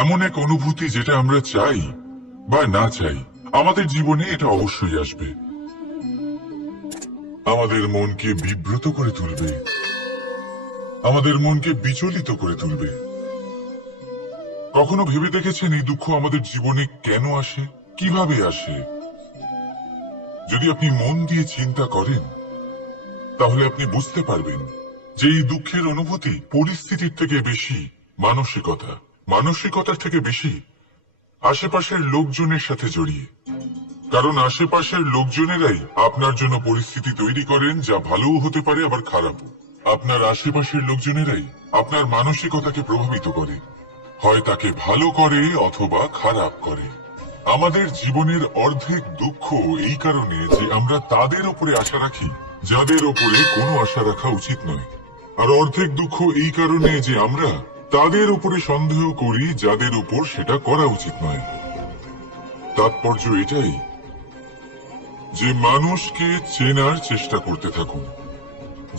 এমন এক অনুভূতি যেটা আমরা চাই বা না চাই, আমাদের জীবনে এটা অবশ্যই আসবে। আমাদের মনকে বিব্রত করে তুলবে, আমাদের মনকে বিচলিত করে তুলবে। কখনো ভেবে দেখেছেন এই দুঃখ আমাদের জীবনে কেন আসে, কিভাবে আসে? যদি আপনি মন দিয়ে চিন্তা করেন তাহলে আপনি বুঝতে পারবেন যে এই দুঃখের অনুভূতি পরিস্থিতির থেকে বেশি মানসিকতার থেকে বেশি আশেপাশের লোকজনের সাথে জড়িয়ে। কারণ আশেপাশের লোকজনেরাই আপনার জন্য পরিস্থিতি তৈরি করেন, যা ভালোও হতে পারে আবার খারাপও। আপনার আশেপাশের লোকজনেরাই আপনার মানসিকতাকে প্রভাবিত করে, হয় তাকে ভালো করে অথবা খারাপ করে। আমাদের জীবনের অর্ধেক দুঃখ এই কারণে যে আমরা তাদের উপরে আশা রাখি যাদের উপরে কোনো আশা রাখা উচিত নয়, আর অর্ধেক দুঃখ এই কারণে যে আমরা তাদের উপরে সন্দেহ করি যাদের উপর সেটা করা উচিত নয়। তাৎপর্য এটাই যে মানুষকে চেনার চেষ্টা করতে থাকুন।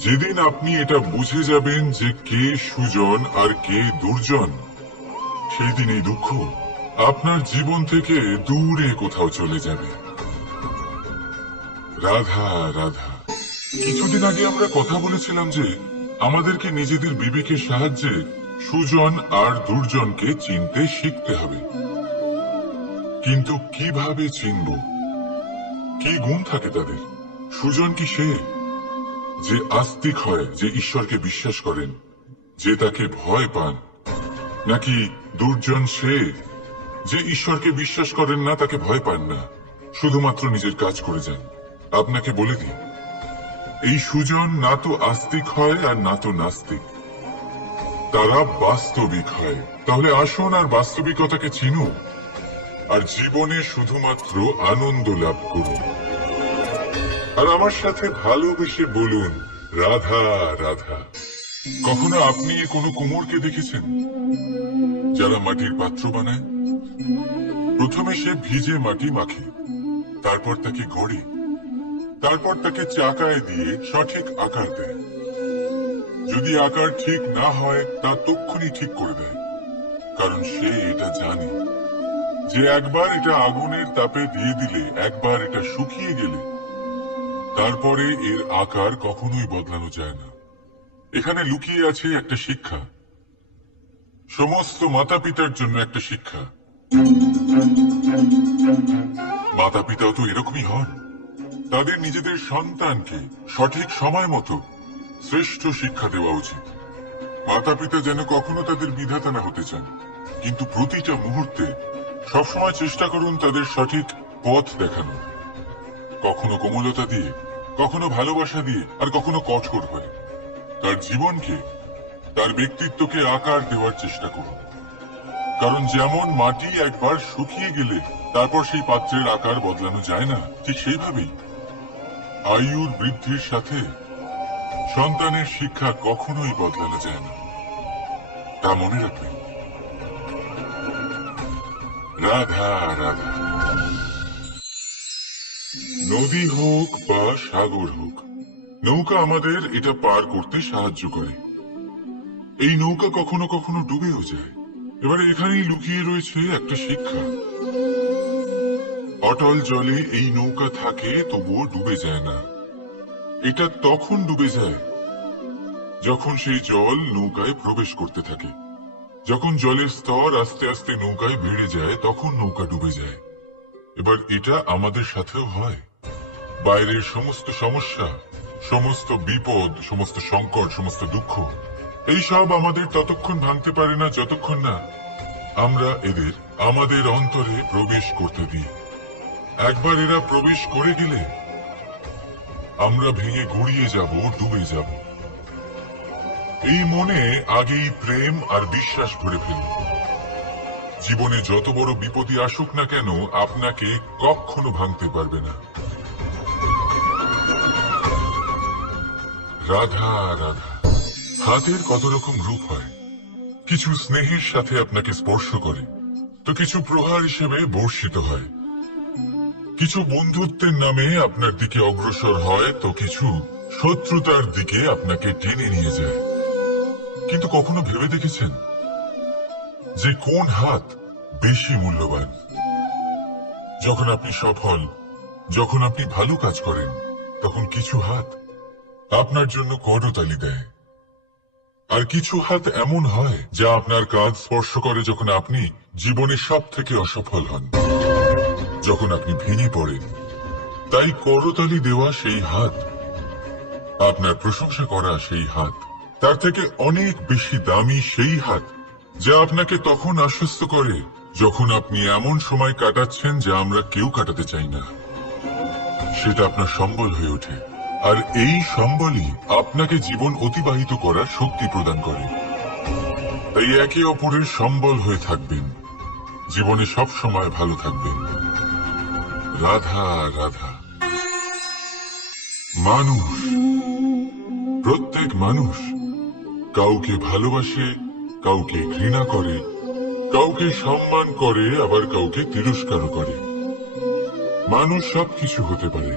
যেদিন আপনি এটা বুঝে যাবেন যে কে সুজন আর কে দুর্জন, সেই দিন এই দুঃখ আপনার জীবন থেকে দূরে কোথাও চলে যাবে। রাধা রাধা। কিছুদিন আগে আমরা কথা বলেছিলাম যে আমাদেরকে নিজেদের বিবেকের সাহায্যে সুজন আর দুর্জনকে চিনতে শিখতে হবে। কিন্তু কিভাবে চিনব? কি গুণ থাকে তাদের? সুজন কি সে যে আস্তিক হয়, যে ঈশ্বরকে বিশ্বাস করেন, যে তাকে ভয় পান? নাকি দুর্জন সে যে ঈশ্বরকে বিশ্বাস করেন না, তাকে ভয় পান না, শুধুমাত্র নিজের কাজ করে যান? আপনাকে বলে দিই, এই সুজন না তো আস্তিক হয় আর না তো নাস্তিক, তারা বাস্তবিক হয়। তাহলে আসুন আর বাস্তবিকতাকে চিনুন আর জীবনে শুধুমাত্র আনন্দ লাভ করুন। আর আমার সাথে ভালোবেসে বলুন রাধা রাধা। কখনো আপনি কোনো কুমোরকে দেখেছেন যারা মাটির পাত্র বানায়? প্রথমে সে ভিজে মাটি মাখে, তারপর তাকে গড়ে, তারপর তাকে চাকায় দিয়ে সঠিক আকার দেয়। যদি আকার ঠিক না হয় তা তক্ষুনি ঠিক করে দেয়, কারণ সে এটা জানে যে একবার এটা আগুনের তাপে দিয়ে দিলে, একবার এটা শুকিয়ে গেলে তারপরে এর আকার কখনোই বদলানো যায় না। এখানে লুকিয়ে আছে একটা শিক্ষা, সমস্ত মাতা পিতার জন্য একটা শিক্ষা। মাতা পিতাও তো এরকমই হন, তাদের নিজেদের সন্তানকে সঠিক সময় মতো শ্রেষ্ঠ শিক্ষা দেওয়া উচিত। মাতা পিতা যেন কখনো তাদের বিধাতা না হতে চান, কিন্তু প্রতিটা মুহূর্তে সবসময় চেষ্টা করুন তাদের সঠিক পথ দেখানো, কখনো কোমলতা দিয়ে, কখনো ভালোবাসা দিয়ে, আর কখনো কঠোর হয়ে। তার জীবনকে, তার ব্যক্তিত্বকে আকার দেওয়ার চেষ্টা করুন। কারণ যেমন মাটি একবার শুকিয়ে গেলে তারপর সেই পাত্রের আকার বদলানো যায় না, ঠিক সেইভাবেই আয়ুর বৃদ্ধির সাথে সন্তানের শিক্ষা কখনোই বদলানো যায় না। তা মনে রাখবেন। রাধা রাধা। নদী হোক বা সাগর হোক, নৌকা আমাদের এটা পার করতে সাহায্য করে। এই নৌকা কখনো কখনো ডুবেও যায়। এবারে এখানেই লুকিয়ে রয়েছে একটা শিক্ষা। অটল জলে এই নৌকা থাকে, তবুও ডুবে যায় না। এটা তখন ডুবে যায় যখন সেই জল নৌকায় প্রবেশ করতে থাকে। যখন জলের স্তর আস্তে আস্তে নৌকায় বেড়ে যায়, তখন নৌকা ডুবে যায়। এবার এটা আমাদের সাথেও হয়। বাইরের সমস্ত সমস্যা, সমস্ত বিপদ, সমস্ত সংকট, সমস্ত দুঃখ, এই সব আমাদের ততক্ষণ ভাঙতে পারে না যতক্ষণ না আমরা এদের আমাদের অন্তরে প্রবেশ করতে দিই। একবার এরা প্রবেশ করে গেলে আমরা ভেঙে গড়িয়ে যাব, ডুবে যাব। এই মনে আগেই প্রেম আর বিশ্বাস ভরে ফেলুন। জীবনে যত বড় বিপদই আসুক না কেন, আপনাকে কখনো ভাঙতে পারবে না। রাধা রাধা। হাতের কত রকম রূপ হয়। কিছু স্নেহের সাথে আপনাকে স্পর্শ করে, তো কিছু প্রহার হিসেবে বর্ষিত হয়। কিছু বন্ধুত্বের নামে আপনার দিকে অগ্রসর হয়, তো কিছু শত্রুতার দিকে আপনাকে টেনে নিয়ে যায়। কিন্তু কখনো ভেবে দেখেছেন যে কোন হাত বেশি মূল্যবান। যখন আপনি সফল, যখন আপনি ভালো কাজ করেন, তখন কিছু হাত আপনার জন্য করতালি দেয়, আর কিছু হাত এমন হয় যা আপনার কাঁধ স্পর্শ করে যখন আপনি জীবনে সব থেকে অসফল হন, যখন আপনি ভেঙে পড়েন। তাই করতালি দেওয়া সেই হাত, আপনার প্রশংসা করা সেই হাত, তার থেকে অনেক বেশি দামি সেই হাত যা আপনাকে তখন আশ্বস্ত করে যখন আপনি এমন সময় কাটাচ্ছেন যা আমরা কেউ কাটাতে চাই না। সেটা আপনার সম্বল হয়ে ওঠে, আর এই সম্বলই আপনাকে জীবন অতিবাহিত করার শক্তি প্রদান করে। তাই একে অপরের সম্বল হয়ে থাকবেন, জীবনে সব সময় ভালো থাকবেন। রাধা রাধা। মানুষ, প্রত্যেক মানুষ কাউকে ভালোবাসে, কাউকে ঘৃণা করে, কাউকে সম্মান করে, আবার কাউকে তিরস্কারও করে। মানুষ সবকিছু হতে পারে,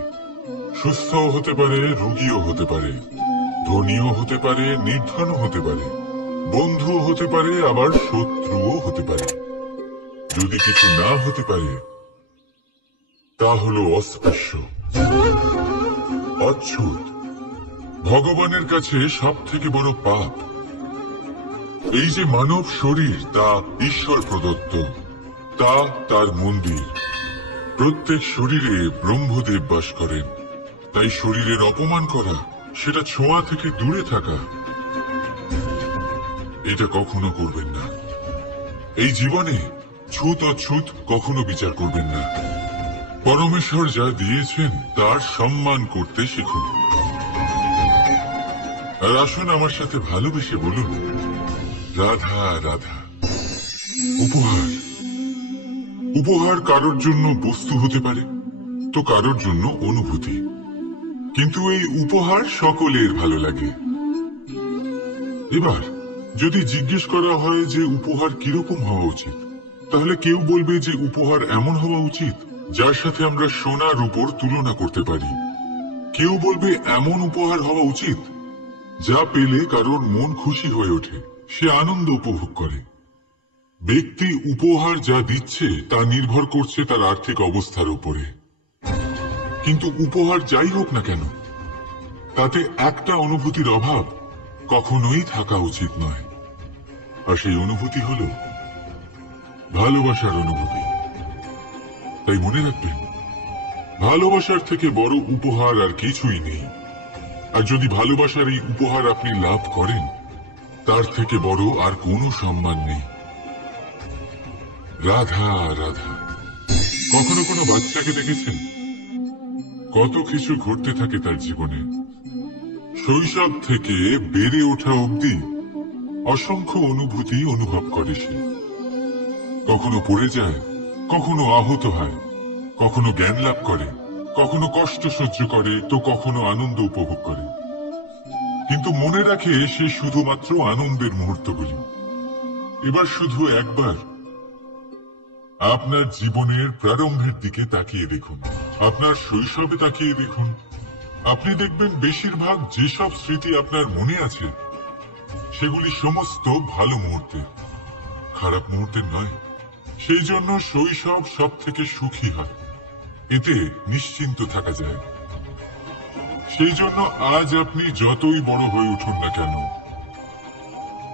সুস্থও হতে পারে, রোগীও হতে পারে, ধনীও হতে পারে, নির্ধনও হতে পারে, বন্ধুও হতে পারে, আবার শত্রুও হতে পারে। যদি কিছু না হতে পারে তা হলো অস্পৃশ্য, অচ্ছুত, ভগবানের কাছে সব থেকে বড় পাপ। এই যে মানব শরীর, তা ঈশ্বর প্রদত্ত, তা তার মন্দির। প্রত্যেক শরীরে ব্রহ্মদেব বাস করেন, তাই শরীরের অপমান করা, সেটা ছোঁয়া থেকে দূরে থাকা, এটা কখনো করবেন না। এই জীবনে ছুত অছুত কখনো বিচার করবেন না। পরমেশ্বর যা দিয়েছেন তার সম্মান করতে শিখুন। আর আসুন আমার সাথে ভালোবেসে বলুন, রাধা রাধা। উপহার, উপহার কারোর জন্য বস্তু হতে পারে, তো কারোর জন্য অনুভূতি। কিন্তু এই উপহার সকলের ভালো লাগে। এবার যদি জিজ্ঞেস করা হয় যে উপহার কিরকম হওয়া উচিত, তাহলে কেউ বলবে যে উপহার এমন হওয়া উচিত যার সাথে আমরা সোনা রূপোর তুলনা করতে পারি। কেউ বলবে এমন উপহার হওয়া উচিত যা পেলে কারোর মন খুশি হয়ে ওঠে, সে আনন্দ উপভোগ করে। ব্যক্তি উপহার যা দিচ্ছে তা নির্ভর করছে তার আর্থিক অবস্থার উপরে। কিন্তু উপহার যাই হোক না কেন, তাতে একটা অনুভূতির অভাব কখনোই থাকা উচিত নয়, আর সেই অনুভূতি হলো ভালোবাসার অনুভূতি। তাই মনে রাখবেন, ভালোবাসার থেকে বড় উপহার আর কিছুই নেই। আর যদি ভালোবাসার এই উপহার আপনি লাভ করেন, তার থেকে বড় আর কোনো সম্মান নেই। রাধা রাধা। কখনো কোনো বাচ্চাকে দেখেছেন? কত কিছু ঘটতে থাকে তার জীবনে। শৈশব থেকে বেড়ে ওঠা অবধি অসংখ্য অনুভূতি অনুভব করে সে। কখনো পড়ে যায়, কখনো আহত হয়, কখনো জ্ঞান লাভ করে, কখনো কষ্ট সহ্য করে, তো কখনো আনন্দ উপভোগ করে। কিন্তু মনে রাখে সে শুধুমাত্র আনন্দের মুহূর্তগুলি। এবার শুধু একবার আপনার জীবনের প্রারম্ভের দিকে তাকিয়ে দেখুন, আপনার শৈশবে তাকিয়ে দেখুন। আপনি দেখবেন বেশিরভাগ যেসব স্মৃতি আপনার মনে আছে সেগুলি সমস্ত ভালো মুহূর্তের, খারাপ মুহূর্তের নয়। সেই জন্য শৈশব সব থেকে সুখী হয়, এতে নিশ্চিন্ত থাকা যায়। সেই জন্য আজ আপনি যতই বড় হয়ে উঠুন না কেন,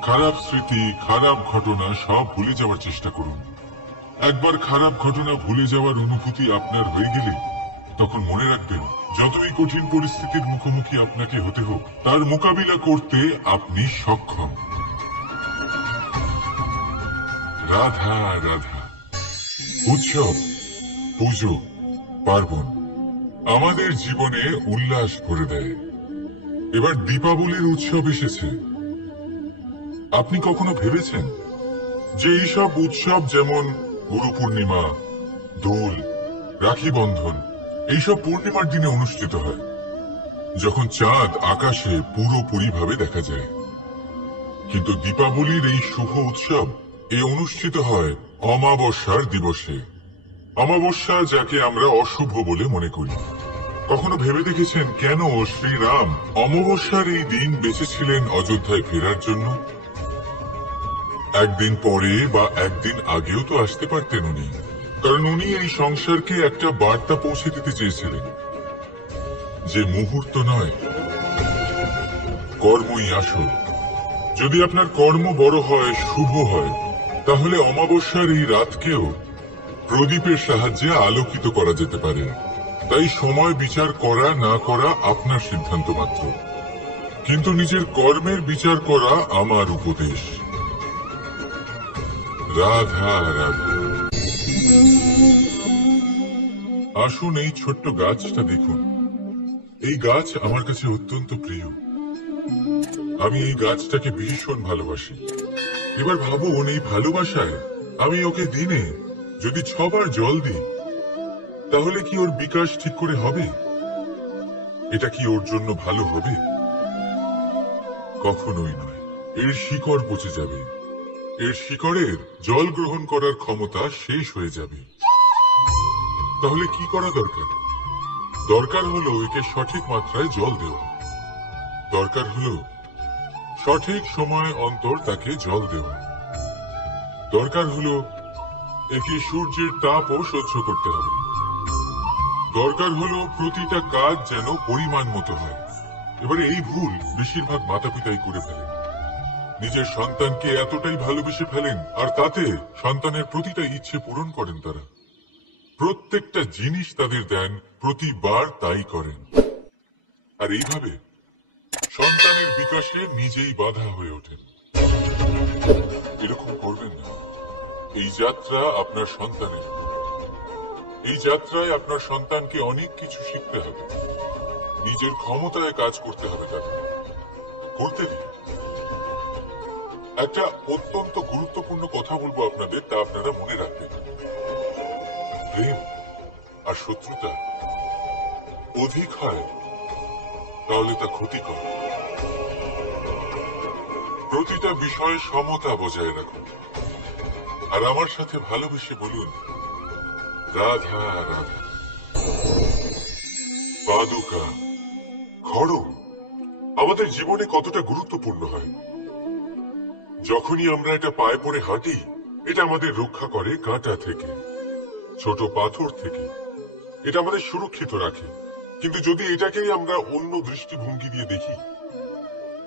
খারাপ স্মৃতি, খারাপ ঘটনা সব ভুলে যাওয়ার চেষ্টা করুন। একবার খারাপ ঘটনা ভুলে যাওয়ার অনুভূতি আপনার হয়ে গেলে তখন মনে রাখবেন, যতই কঠিন পরিস্থিতির মুখোমুখি আপনাকে হতে হোক, তার মোকাবিলা করতে আপনি সক্ষম। রাধা রাধা। উৎসব, পুজো, পার্বণ আমাদের জীবনে উল্লাস ভরে দেয়। এবার দীপাবলির উৎসব এসেছে। আপনি কখনো ভেবেছেন যে এইসব উৎসব যেমন গুরু পূর্ণিমা, দোল, রাখি বন্ধন, এইসব পূর্ণিমার দিনে অনুষ্ঠিত হয়, যখন চাঁদ আকাশে পুরোপুরিভাবে দেখা যায়। কিন্তু দীপাবলির এই শুভ উৎসব অনুষ্ঠিত হয় অমাবস্যার দিবসে। অমাবস্যা যাকে আমরা অশুভ বলে মনে করি। কখনো ভেবে দেখেছেন কেন শ্রীরাম অমাবস্যার এই দিন বেঁচেছিলেন অযোধ্যায় ফেরার জন্য? একদিন পরে বা একদিন আগেও তো আসতে পারতেন উনি, কারণ উনি এই সংসারকে একটা বার্তা পৌঁছে দিতে চেয়েছিলেন যে মুহূর্ত নয়, কর্মই আসল। যদি আপনার কর্ম বড় হয়, শুভ হয়, তাহলে অমাবস্যার এই রাতকেও প্রদীপের সাহায্যে আলোকিত করা যেতে পারে। তাই সময় বিচার করা না করা আপনার সিদ্ধান্ত মাত্র, কিন্তু নিজের কর্মের বিচার করা আমার উপদেশ। রাধা রাধা। আসুন এই ছোট্ট গাছটা দেখুন। এই গাছ আমার কাছে অত্যন্ত প্রিয়। আমি এই গাছটাকে ভীষণ ভালোবাসি। এবার ভাবুন, এই ভালোবাসায় আমি ওকে দিনে যদি 6 বার জল দিই, তাহলে কি ওর বিকাশ ঠিক করে হবে? এটা কি ওর জন্য ভালো হবে? কখনোই নয়। এর শিকড় পচে যাবে, এর শিকড়ের জল গ্রহণ করার ক্ষমতা শেষ হয়ে যাবে। তাহলে কি করা দরকার? দরকার হলো একে সঠিক মাত্রায় জল দেওয়া। দরকার হলো সঠিক সময় অন্তর তাকে জল দেওয়া। দরকার হলো একে সূর্যের তাপও সহ্য করতে হবে। দরকার হলো প্রতিটা কাজ যেন পরিমাণ মতো হয়। এবারে এই ভুল বেশিরভাগ মাতা পিতাই করে ফেলেন। নিজের সন্তানকে এতটাই ভালোবেসে ফেলেন, আর তাতে সন্তানের প্রতিটা ইচ্ছে পূরণ করেন। তারা প্রত্যেকটা জিনিস তাদের দেন, প্রতিবার তাই করেন। আর এইভাবে সন্তানের বিকাশে নিজেই বাধা হয়ে ওঠেন। এরকম করবেন না। এই যাত্রা আপনার সন্তানের। এই যাত্রায় আপনার সন্তানকে অনেক কিছু শিখতে হবে। নিজের ক্ষমতায় কাজ করতে হবে তাকে। করতে দিন। একটা অত্যন্ত গুরুত্বপূর্ণ কথা বলবো আপনাদের, তা আপনারা মনে রাখবেন। প্রেম আর শত্রুতা অধিক হয় তাহলে তা ক্ষতিকর। প্রতিটা বিষয়ে সমতা বজায় রাখুন। আর আমার সাথে ভালোবেসে বলুন, রাধা রাধা। পাদুকা, খড়গ আমাদের জীবনে কতটা গুরুত্বপূর্ণ হয়। যখনই আমরা এটা পায়ে পড়ে হাঁটি, এটা আমাদের রক্ষা করে কাঁটা থেকে, ছোট পাথর থেকে। এটা আমাদের সুরক্ষিত রাখে। কিন্তু যদি এটাকেই আমরা অন্য দৃষ্টিভঙ্গি দিয়ে দেখি,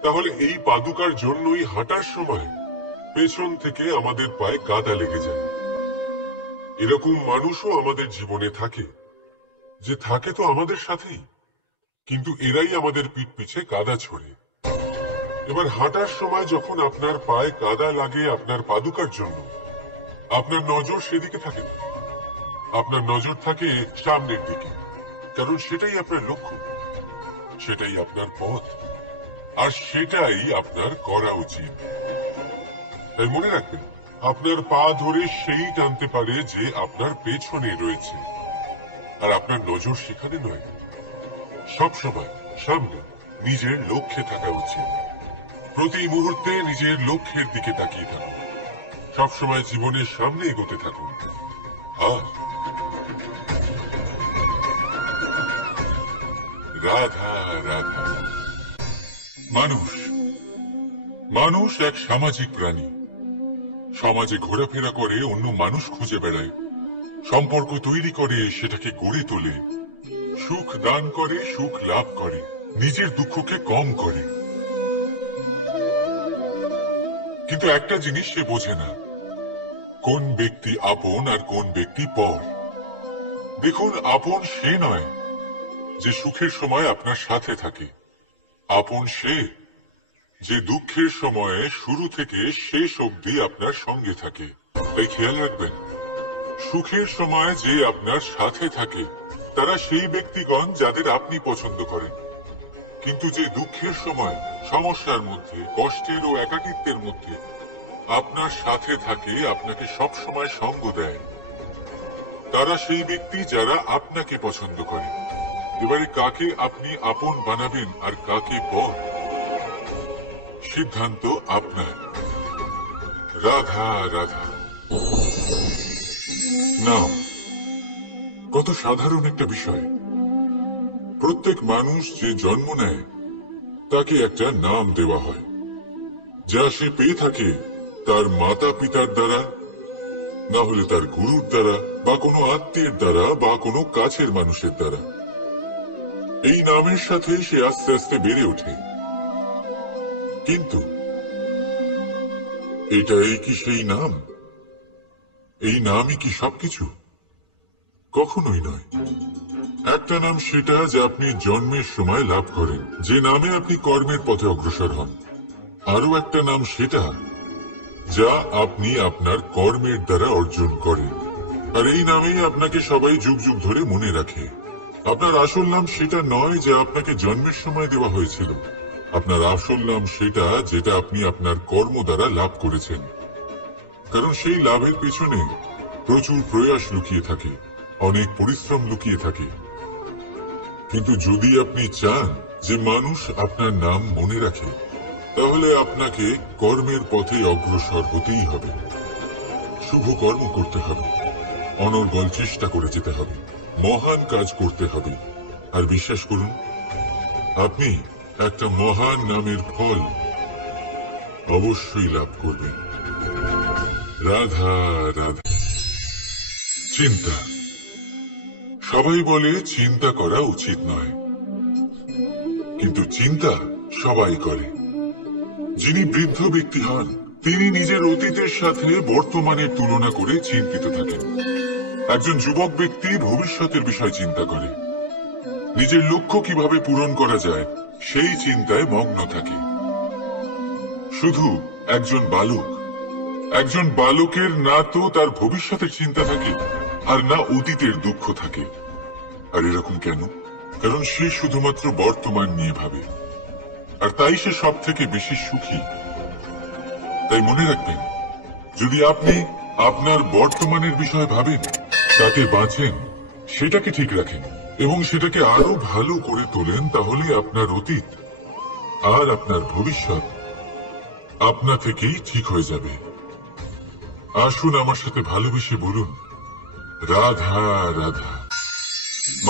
তাহলে এই পাদুকার জন্যই হাঁটার সময় পেছন থেকে আমাদের পায়ে কাদা লেগে যায়। এরকম মানুষও আমাদের জীবনে থাকে, যে থাকে তো আমাদের সাথেই, কিন্তু এরাই আমাদের পিঠ পিছে কাদা ছোড়ে। এবার হাঁটার সময় যখন আপনার পায়ে কাদা লাগে আপনার পাদুকার জন্য, আপনার নজর সেদিকে থাকে না। আপনার নজর থাকে সামনের দিকে, কারণ সেটাই আপনার লক্ষ্য, সেটাই আপনার পথ, আর সেটাই আপনার করা উচিত। তাই মনে রাখবেন, আপনার পা ধরে সেই টানতে পারে যে আপনার পেছনে রয়েছে, আর আপনার নজর সেখানে নয়। সবসময় সামনে নিজের লক্ষ্যে থাকা উচিত। প্রতি মুহূর্তে নিজের লক্ষ্যের দিকে তাকিয়ে থাকুন। সবসময় জীবনের সামনে এগোতে থাকুন। আর রাধা রাধা। মানুষ এক সামাজিক প্রাণী। সমাজে ঘোরাফেরা করে, অন্য মানুষ খুঁজে বেড়ায়, সম্পর্ক তৈরি করে, সেটাকে গড়ে তোলে, সুখ দান করে, সুখ লাভ করে, নিজের দুঃখকে কম করে। কিন্তু একটা জিনিস সে বোঝে না, কোন ব্যক্তি আপন আর কোন ব্যক্তি পর। দেখুন, আপন সে নয় যে সুখের সময় আপনার সাথে থাকে। আপন সে যে দুঃখের সময়ে শুরু থেকে শেষ অবধি আপনার সঙ্গে থাকে। তাই খেয়াল রাখবেন, সুখের সময় যে আপনার সাথে থাকে তারা সেই ব্যক্তিগণ যাদের আপনি পছন্দ করেন। কিন্তু যে দুঃখের সময়, সমস্যার মধ্যে, কষ্টের ও একাকিত্বের মধ্যে আপনার সাথে থাকে, আপনাকে সব সময় সঙ্গ দেয়, তারা সেই ব্যক্তি যারা আপনাকে পছন্দ করে। এবারে কাকে আপনি আপন বানাবেন আর কাকে পর, সিদ্ধান্ত আপনার। রাধা রাধা। নাম কত সাধারণ একটা বিষয়। প্রত্যেক মানুষ যে জন্ম নেয় তাকে একটা নাম দেওয়া হয়। যা সে পেয়ে থাকে তার মাতা পিতার দ্বারা, না হলে তার গুরুর দ্বারা, বা কোনো আত্মীয়ের দ্বারা, বা কোনো কাছের মানুষের দ্বারা। এই নামের সাথে সে আস্তে আস্তে বেড়ে ওঠে। কিন্তু এটাই কি সেই নাম? এই নামই কি সবকিছু? কখনোই নয়। একটা নাম সেটা যা আপনি জন্মের সময় লাভ করেন, যে নামে আপনি কর্মের পথে অগ্রসর হন। আরো একটা নাম সেটা যা আপনি আপনার কর্মের দ্বারা অর্জন করেন, আর এই নামেই আপনাকে সবাই যুগ যুগ ধরে মনে রাখে। আপনার আসল নাম সেটা নয় যা আপনাকে জন্মের সময় দেওয়া হয়েছিল। আপনার আসল নাম সেটা যেটা আপনি আপনার কর্ম দ্বারা লাভ করেছেন, কারণ সেই লাভের পেছনে প্রচুর প্রয়াস লুকিয়ে থাকে, অনেক পরিশ্রম লুকিয়ে থাকে। কিন্তু যদি আপনি চান যে মানুষ আপনার নাম মনে রাখে, তাহলে আপনাকে কর্মের পথে অগ্রসর হতেই হবে। শুভ কর্ম করতে হবে, অনর্গল চেষ্টা করে যেতে হবে, মহান কাজ করতে হবে। আর বিশ্বাস করুন, আপনি একটা মহান নামের ফল অবশ্যই লাভ করবেন। রাধা রাধা। চিন্তা। সবাই বলে চিন্তা করা উচিত নয়, কিন্তু চিন্তা সবাই করে। যিনি বৃদ্ধ ব্যক্তি হন, তিনি নিজের অতীতের সাথে বর্তমানের তুলনা করে চিন্তিত থাকেন। একজন যুবক ব্যক্তি ভবিষ্যতের বিষয় চিন্তা করে, নিজের লক্ষ্য কিভাবে পূরণ করা যায় সেই চিন্তায় মগ্ন থাকে। শুধু একজন বালকের না তো তার ভবিষ্যতের চিন্তা থাকে, আর না অতীতের দুঃখ থাকে। আর এরকম কেন? কারণ সে শুধুমাত্র বর্তমান নিয়ে ভাবে, আর তাই সে সব থেকে বেশি সুখী। তাই মনে রাখবেন, যদি আপনি আপনার বর্তমানের বিষয়ে ভাবেন, তাতে বাঁচেন, সেটাকে ঠিক রাখেন এবং সেটাকে আরো ভালো করে তোলেন, তাহলে আপনার অতীত আর আপনার ভবিষ্যৎ আপনা থেকেই ঠিক হয়ে যাবে। আসুন আমার সাথে ভালোবেসে বলুন, রাধা রাধা।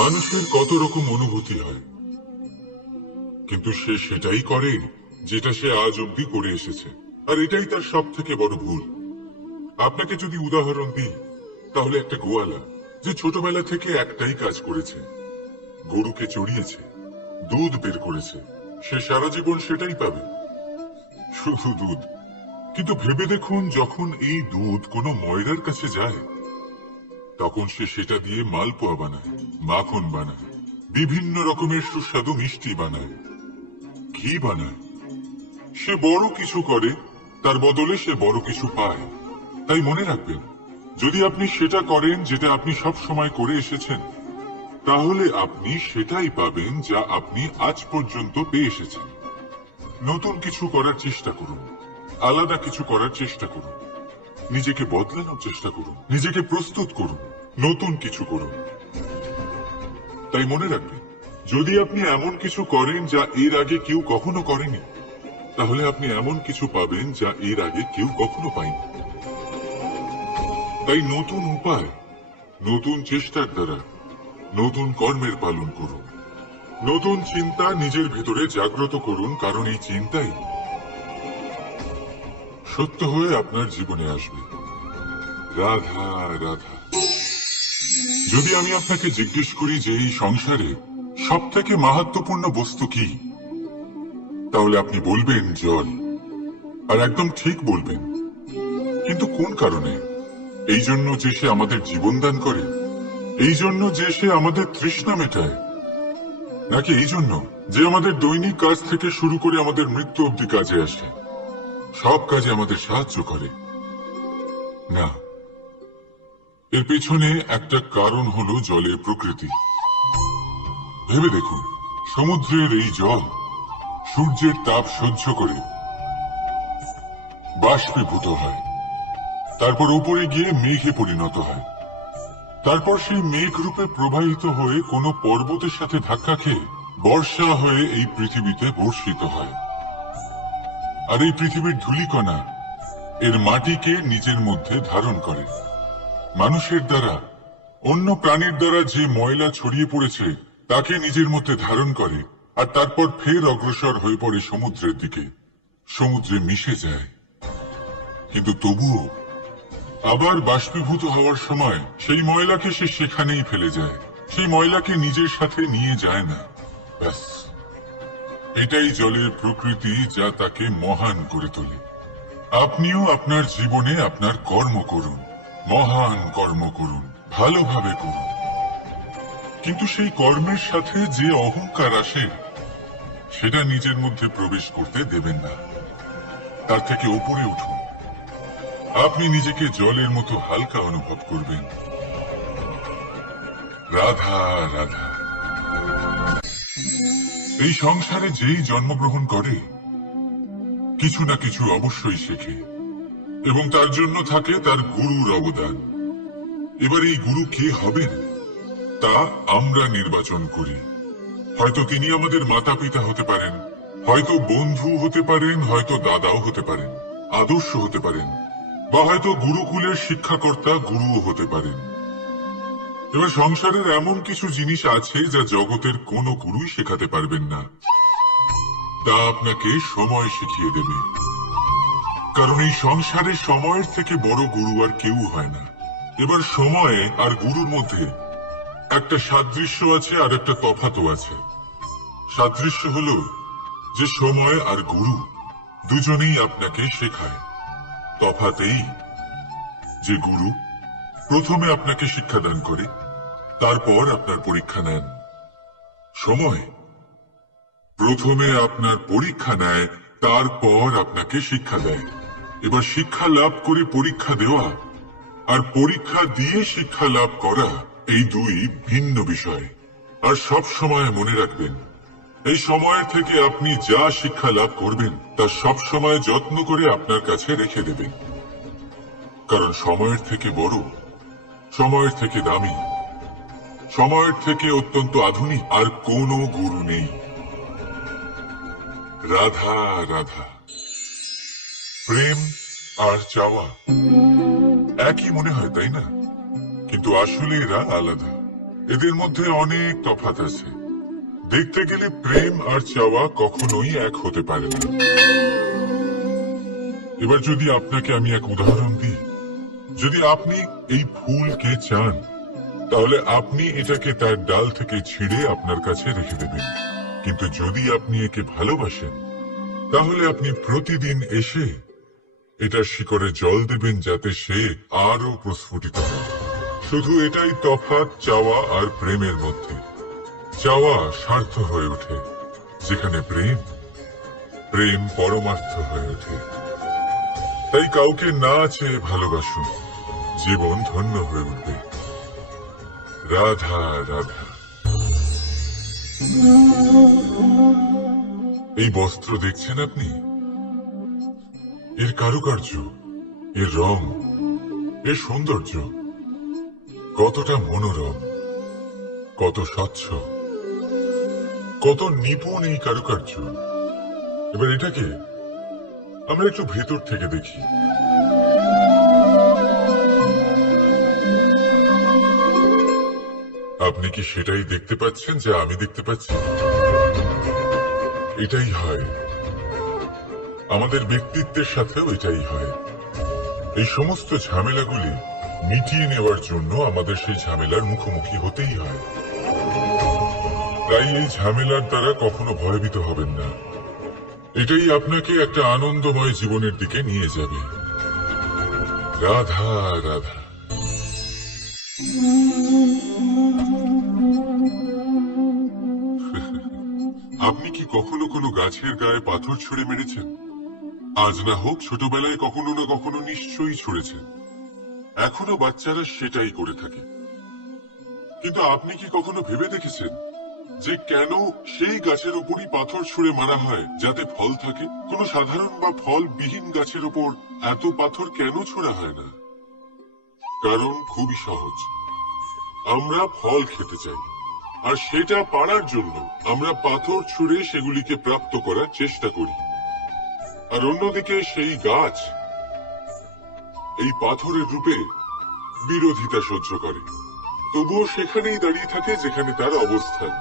মানুষের কত রকম অনুভূতি হয়, কিন্তু সে সেটাই করে যেটা সে আজ অব্দি করে এসেছে, আর এটাই তার সব থেকে বড় ভুল। আপনাকে যদি উদাহরণ দিই, তাহলে একটা গোয়ালা যে ছোটবেলা থেকে একটাই কাজ করেছে, গরুকে চড়িয়েছে, দুধ বের করেছে, সে সারা জীবন সেটাই পাবে, শুধু দুধ। কিন্তু ভেবে দেখুন, যখন এই দুধ কোনো ময়রার কাছে যায়, তখন সে সেটা দিয়ে মালপোয়া বানায়, মাখন বানায়, বিভিন্ন রকমের সুস্বাদু মিষ্টি বানায়, ঘি বানায়। সে বড় কিছু করে, তার বদলে সে বড় কিছু পায়। তাই মনে রাখবেন, যদি আপনি সেটা করেন যেটা আপনি সব সময় করে এসেছেন, তাহলে আপনি সেটাই পাবেন যা আপনি আজ পর্যন্ত পেয়ে এসেছেন। নতুন কিছু করার চেষ্টা করুন, আলাদা কিছু করার চেষ্টা করুন, নিজেকে বদলানোর চেষ্টা করুন, নিজেকে প্রস্তুত করুন, নতুন কিছু করুন। তাই মনে রাখবেন, যদি আপনি এমন কিছু করেন যা এর আগে কেউ কখনো করেনি, তাহলে আপনি এমন কিছু পাবেন যা এর আগে কেউ কখনো পায়নি। তাই নতুন উপায়, নতুন চেষ্টার দ্বারা নতুন কর্মের পালন করুন। নতুন চিন্তা নিজের ভেতরে জাগ্রত করুন, কারণ এই চিন্তাই সত্য হয়ে আপনার জীবনে আসবে। রাধা রাধা। যদি আমি আপনাকে জিজ্ঞেস করি যে এই সংসারে সব থেকে মাহাত্ম্যপূর্ণ বস্তু কি, তাহলে আপনি বলবেন জল। আর একদম ঠিক বলবেন। কিন্তু কোন কারণে? এই জন্য যে সে আমাদের জীবন দান করে? এই জন্য যে সে আমাদের তৃষ্ণা মেটায়? নাকি এই জন্য যে আমাদের দৈনিক কাজ থেকে শুরু করে আমাদের মৃত্যু অবধি কাজে আসে, সব কাজে আমাদের সাহায্য করে? না, এর পেছনে একটা কারণ হলো জলের প্রকৃতি। ভেবে দেখুন, সমুদ্রের এই জল সূর্যের তাপ সহ্য করে বাষ্পীভূত হয়, তারপর উপরে গিয়ে মেঘে পরিণত হয়, তারপর সেই মেঘ রূপে প্রবাহিত হয়ে কোনো পর্বতের সাথে ধাক্কা খেয়ে বর্ষা হয়ে এই পৃথিবীতে বর্ষিত হয়। আর এই পৃথিবীর ধূলিকণা এর মাটিকে নিজের মধ্যে ধারণ করে। মানুষের দ্বারা, অন্য প্রাণীর দ্বারা যে ময়লা ছড়িয়ে পড়েছে তাকে নিজের মধ্যে ধারণ করে, আর তারপর ফের অগ্রসর হয়ে পড়ে সমুদ্রের দিকে, সমুদ্রে মিশে যায়। কিন্তু তবুও আবার বাষ্পীভূত হওয়ার সময় সেই ময়লাকে সে সেখানেই ফেলে যায়, সেই ময়লাকে নিজের সাথে নিয়ে যায় না। ব্যাস, এটাই জলের প্রকৃতি, যা তাকে মহান করে তোলে। আপনিও আপনার জীবনে আপনার কর্ম করুন, মহান কর্ম করুন, ভালোভাবে করুন, কিন্তু সেই কর্মের সাথে যে অহংকার আসে সেটা নিজের মধ্যে প্রবেশ করতে দেবেন না। তার থেকে উপরে উঠুন। আপনি নিজেকে জলের মতো হালকা অনুভব করবেন। রাধা রাধা। এই সংসারে যেই জন্মগ্রহণ করে কিছু না কিছু অবশ্যই শেখে, এবং তার জন্য থাকে তার গুরুর অবদান। এবার এই গুরু কে হবেন তা আমরা নির্বাচন করি। হয়তো তিনি আমাদের মাতা পিতা হতে পারেন, হয়তো বন্ধু হতে পারেন, হয়তো দাদাও হতে পারেন, আদর্শ হতে পারেন, বা হয়তো গুরুকুলের শিক্ষাকর্তা গুরুও হতে পারেন। এবার সংসারের এমন কিছু জিনিস আছে যা জগতের কোনো গুরুই শেখাতে পারবেন না, তা আপনাকে সময় শিখিয়ে দেবে। কারণ এই সংসারে সময়ের থেকে বড় গুরু আর কেউ হয় না। এবার সময় আর গুরুর মধ্যে একটা সাদৃশ্য আছে আর একটা তফাতও আছে। সাদৃশ্য হলো যে সময় আর গুরু দুজনেই আপনাকে শেখায়। তফাৎ এই যে গুরু প্রথমে আপনাকে শিক্ষাদান করে, তারপর আপনার পরীক্ষা নেন। সময় প্রথমে আপনার পরীক্ষা নেয়, তারপর আপনাকে শিক্ষা দেয়। এবার শিক্ষা লাভ করে পরীক্ষা দেওয়া আর পরীক্ষা দিয়ে শিক্ষা লাভ করা এই দুই ভিন্ন বিষয়। আর সব সময় মনে রাখবেন, এই সময়ের থেকে আপনি যা শিক্ষা লাভ করবেন তা সব সময় যত্ন করে আপনার কাছে রেখে দেবেন। কারণ সময়ের থেকে বড়, সময়ের থেকে দামি, সময়ের থেকে অত্যন্ত আধুনিক আর কোনো গুরু নেই। রাধা রাধা। প্রেম আর চাওয়া একই মনে হয়, তাই না? কিন্তু আসলে এরা আলাদা। এদের মধ্যে অনেক তফাৎ আছে। দেখতে গেলে প্রেম আর চাওয়া কখনোই এক হতে পারে না। এবার যদি আপনাকে আমি এক উদাহরণ দিই, যদি আপনি এই ফুলকে চান, তাহলে আপনি এটাকে তার ডাল থেকে ছিঁড়ে আপনার কাছে রেখে দেবেন। কিন্তু যদি আপনি একে ভালোবাসেন, তাহলে আপনি প্রতিদিন এসে এটার শিকড়ে জল দেবেন, যাতে সে আরো প্রস্ফুটিত হয়। শুধু এটাই তফাৎ চাওয়া আর প্রেমের মধ্যে। চাওয়া স্বার্থ হয়ে ওঠে, যেখানে প্রেম প্রেম পরমার্থ হয়ে ওঠে। তাই কাউকে না চেয়ে ভালোবাসুন, জীবন ধন্য হয়ে উঠবে। রাধা রাধা। এই বস্ত্র দেখছেন আপনি? এর কারুকার্য, এর রং, এর সৌন্দর্য কতটা মনোরম, কত স্বচ্ছ, কত নিপুণ এই কারুকার্য। এবার এটাকে আমরা একটু ভেতর থেকে দেখি। আপনি কি সেটাই দেখতে পাচ্ছেন যা আমি দেখতে পাচ্ছি? এটাই হয় আমাদের ব্যক্তিত্বের সাথেও, এটাই হয়। এই সমস্ত ঝামেলাগুলি মিটিয়ে নেওয়ার জন্য আমাদের সেই ঝামেলার মুখোমুখি হতেই হয়। তাই এই ঝামেলার দ্বারা কখনো ভয়ভীত হবেন না। এটাই আপনাকে একটা আনন্দময় জীবনের দিকে নিয়ে যাবে। রাধা রাধা। আপনি কি কখনো কোনো গাছের গায়ে পাথর ছুঁড়ে মেরেছেন? আজ না হোক ছোটবেলায় কখনো না কখনো নিশ্চয়ই ছুঁড়েছেন। এখনো বাচ্চারা সেটাই করে থাকে। কিন্তু আপনি কি কখনো ভেবে দেখেছেন যে কেন সেই গাছের উপরই পাথর ছুঁড়ে মারা হয় যাতে ফল থাকে? কোনো সাধারণ বা ফল বিহীন গাছের উপর এত পাথর কেন ছোড়া হয় না? কারণ খুবই সহজ, আমরা ফল খেতে চাই, আর সেটা পারার জন্য আমরা পাথর ছুঁড়ে সেগুলিকে প্রাপ্ত করার চেষ্টা করি। আর অন্যদিকে সেই গাছ এই পাথরের রূপে বিরোধিতা সহ্য করে, তবুও সেখানেই দাঁড়িয়ে থাকে যেখানে তার অবস্থান।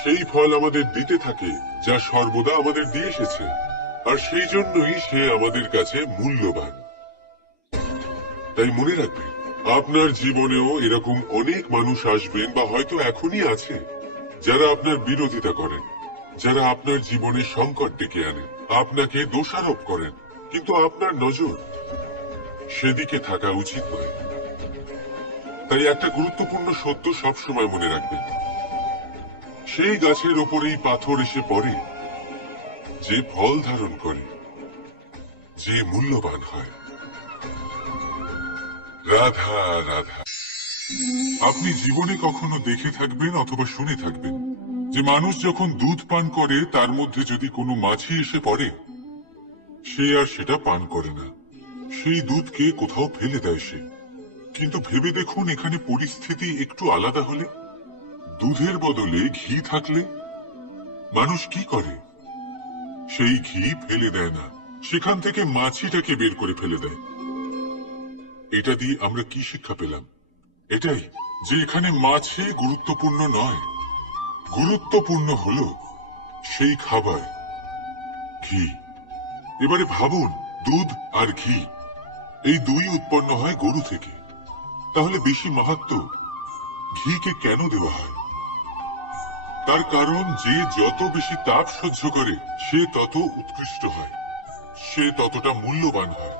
সেই ফল আমাদের দিতে থাকে যা সর্বদা আমাদের দিয়ে এসেছে, আর সেই জন্যই সে আমাদের কাছে মূল্যবান। তাই মনে রাখবেন, আপনার জীবনেও এরকম অনেক মানুষ আসবেন বা হয়তো এখনই আছে, যারা আপনার বিরোধিতা করেন, যারা আপনার জীবনে সংকট ডেকে আনেন, আপনাকে দোষারোপ করেন, কিন্তু আপনার নজর সেদিকে থাকা উচিত নয়। তাই একটা গুরুত্বপূর্ণ সত্য সবসময় মনে রাখবেন, সেই গাছের ওপরেই পাথর এসে পড়ে যে ফল ধারণ করে, যে মূল্যবান হয়। রাধা রাধা। আপনি জীবনে কখনো দেখে থাকবেন অথবা শুনে থাকবেন যে মানুষ যখন দুধ পান করে তার মধ্যে যদি কোনো মাছি এসে পড়ে, সে আর সেটা পান করে না, সেই দুধকে কোথাও ফেলে দেয় সে। কিন্তু ভেবে দেখুন, এখানে পরিস্থিতি একটু আলাদা হলে, দুধের বদলে ঘি থাকলে মানুষ কি করে? সেই ঘি ফেলে দেয় না, সেখান থেকে মাছিটাকে বের করে ফেলে দেয়। এটা দিয়ে আমরা কি শিক্ষা পেলাম? এটাই যে এখানে মাছি গুরুত্বপূর্ণ নয়, গুরুত্বপূর্ণ হলো সেই খাবার, ঘি। এবারে ভাবুন, দুধ আর ঘি এই দুই উৎপন্ন হয় গরু থেকে, তাহলে বেশি মাহাত্ম্য ঘিকে কেন দেওয়া হয়? তার কারণ, যে যত বেশি তাপ সহ্য করে সে তত উৎকৃষ্ট হয়, সে ততটা মূল্যবান হয়।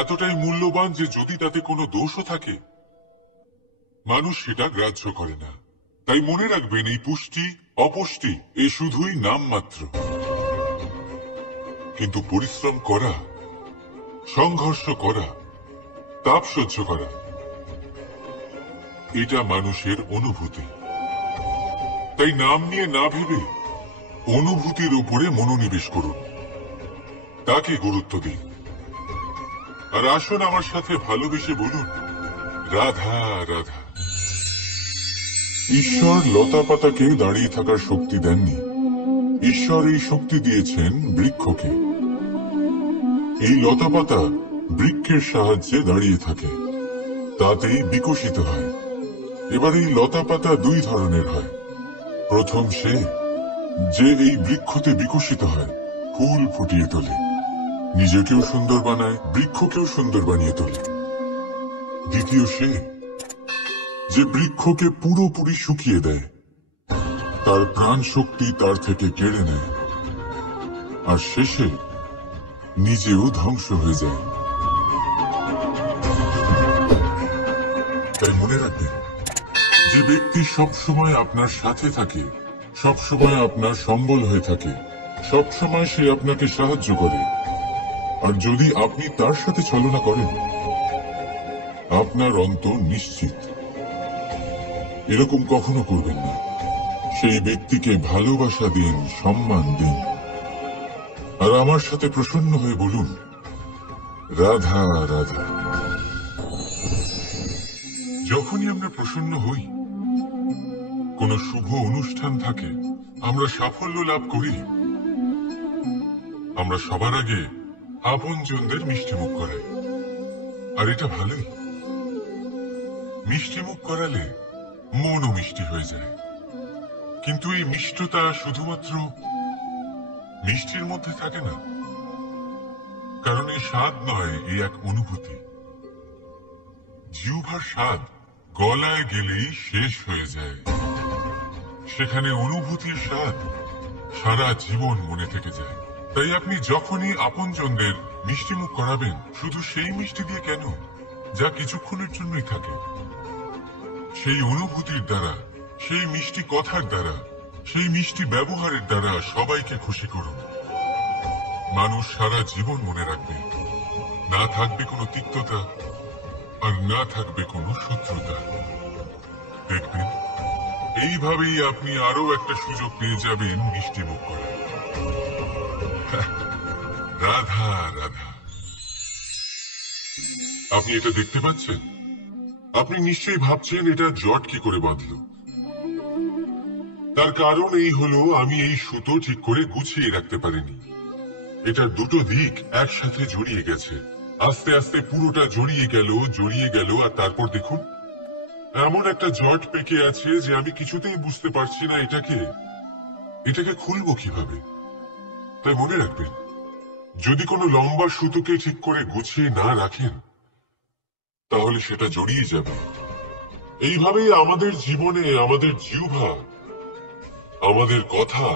এতটাই মূল্যবান যে যদি তাতে কোনো দোষও থাকে, মানুষ সেটা গ্রাহ্য করে না। তাই মনে রাখবেন, এই পুষ্টি অপুষ্টি এ শুধুই নামমাত্র, কিন্তু পরিশ্রম করা, সংঘর্ষ করা, তাপ সহ্য করা, এটা মানুষের অনুভূতি। তাই নাম নিয়ে না ভেবে অনুভূতির উপরে মনোনিবেশ করুন, তাকে গুরুত্ব দিন। আর আসুন আমার সাথে ভালোবেসে বলুন, রাধা রাধা। ঈশ্বর লতা পাতাকে দাঁড়িয়ে থাকার শক্তি দেননি, ঈশ্বর এই শক্তি দিয়েছেন বৃক্ষকে। এই লতা পাতা বৃক্ষের সাহায্যে দাঁড়িয়ে থাকে, তাতেই বিকশিত হয়। এবার এই লতা পাতা দুই ধরনের হয়। প্রথম সে যে এই বৃক্ষতে বিকশিত হয়, ফুল ফুটিয়ে তোলে, নিজেকেও সুন্দর বানায়, বৃক্ষকেও সুন্দর বানিয়ে তোলে। দ্বিতীয় সে যে বৃক্ষকে পুরোপুরি শুকিয়ে দেয়, তার প্রাণ শক্তি তার থেকে কেড়ে নেয়, আর শেষে নিজেও ধ্বংস হয়ে যায়। তাই মনে রাখবেন, যে ব্যক্তি সবসময় আপনার সাথে থাকে, সবসময় আপনার সম্বল হয়ে থাকে, সবসময় সে আপনাকে সাহায্য করে, আর যদি আপনি তার সাথে ছলনা করেন, আপনার অন্ত নিশ্চিত। এরকম কখনো করবেন না। সেই ব্যক্তিকে ভালোবাসা দিন, সম্মান দিন, আর আমার সাথে প্রসন্ন হয়ে বলুন, রাধা রাধা। যখনই আমরা প্রসন্ন হই, কোন শুভ অনুষ্ঠান থাকে, আমরা সাফল্য লাভ করি, আমরা সবার আগে আপনজনদের মিষ্টি মুখ করাই। আর এটা ভালোই, মিষ্টি মুখ করালে মনও মিষ্টি হয়ে যায়। কিন্তু এই মিষ্টতা শুধুমাত্র মিষ্টির মধ্যে থাকে না, কারণ এই স্বাদ নয়, এই এক অনুভূতি। জিহ্বার স্বাদ গলায় গেলেই শেষ হয়ে যায়, সেখানে অনুভূতির স্বাদ সারা জীবন মনে থেকে যায়। তাই আপনি যখনই আপনজনদের মিষ্টি মুখ করাবেন, শুধু সেই মিষ্টি দিয়ে কেন, যা কিছুক্ষণের জন্যই থাকে, সেই অনুভূতির দ্বারা, সেই মিষ্টি কথার দ্বারা, সেই মিষ্টি ব্যবহারের দ্বারা সবাইকে খুশি করুন। মানুষ সারা জীবন মনে রাখবে, না থাকবে কোনো তিক্ততা, আর না থাকবে কোনো শত্রুতা। দেখবেন, এইভাবেই আপনি আরো একটা সুযোগ পেয়ে যাবেন মিষ্টি মুখ করার। রাধা রাধা। আপনি এটা দেখতে পাচ্ছেন? আপনি নিশ্চয়ই ভাবছেন এটা জট কি করে বাঁধলো। তার কারণ এই হলো, আমি এই সুতো ঠিক করে গুছিয়ে রাখতে পারিনি। এটার দুটো দিক একসাথে জড়িয়ে গেছে, আস্তে আস্তে পুরোটা জড়িয়ে গেল, আর তারপর দেখুন, এমন একটা জট পেকে আছে যে আমি কিছুতেই বুঝতে পারছি না এটাকে খুলবো কিভাবে। তাই মনে রাখবেন, যদি কোনো লম্বা সুতোকে ঠিক করে গুছিয়ে না রাখেন, তাহলে সেটা জড়িয়ে যাবে। এইভাবেই আমাদের জীবনে আমাদের জিহ্বা, আমাদের কথা,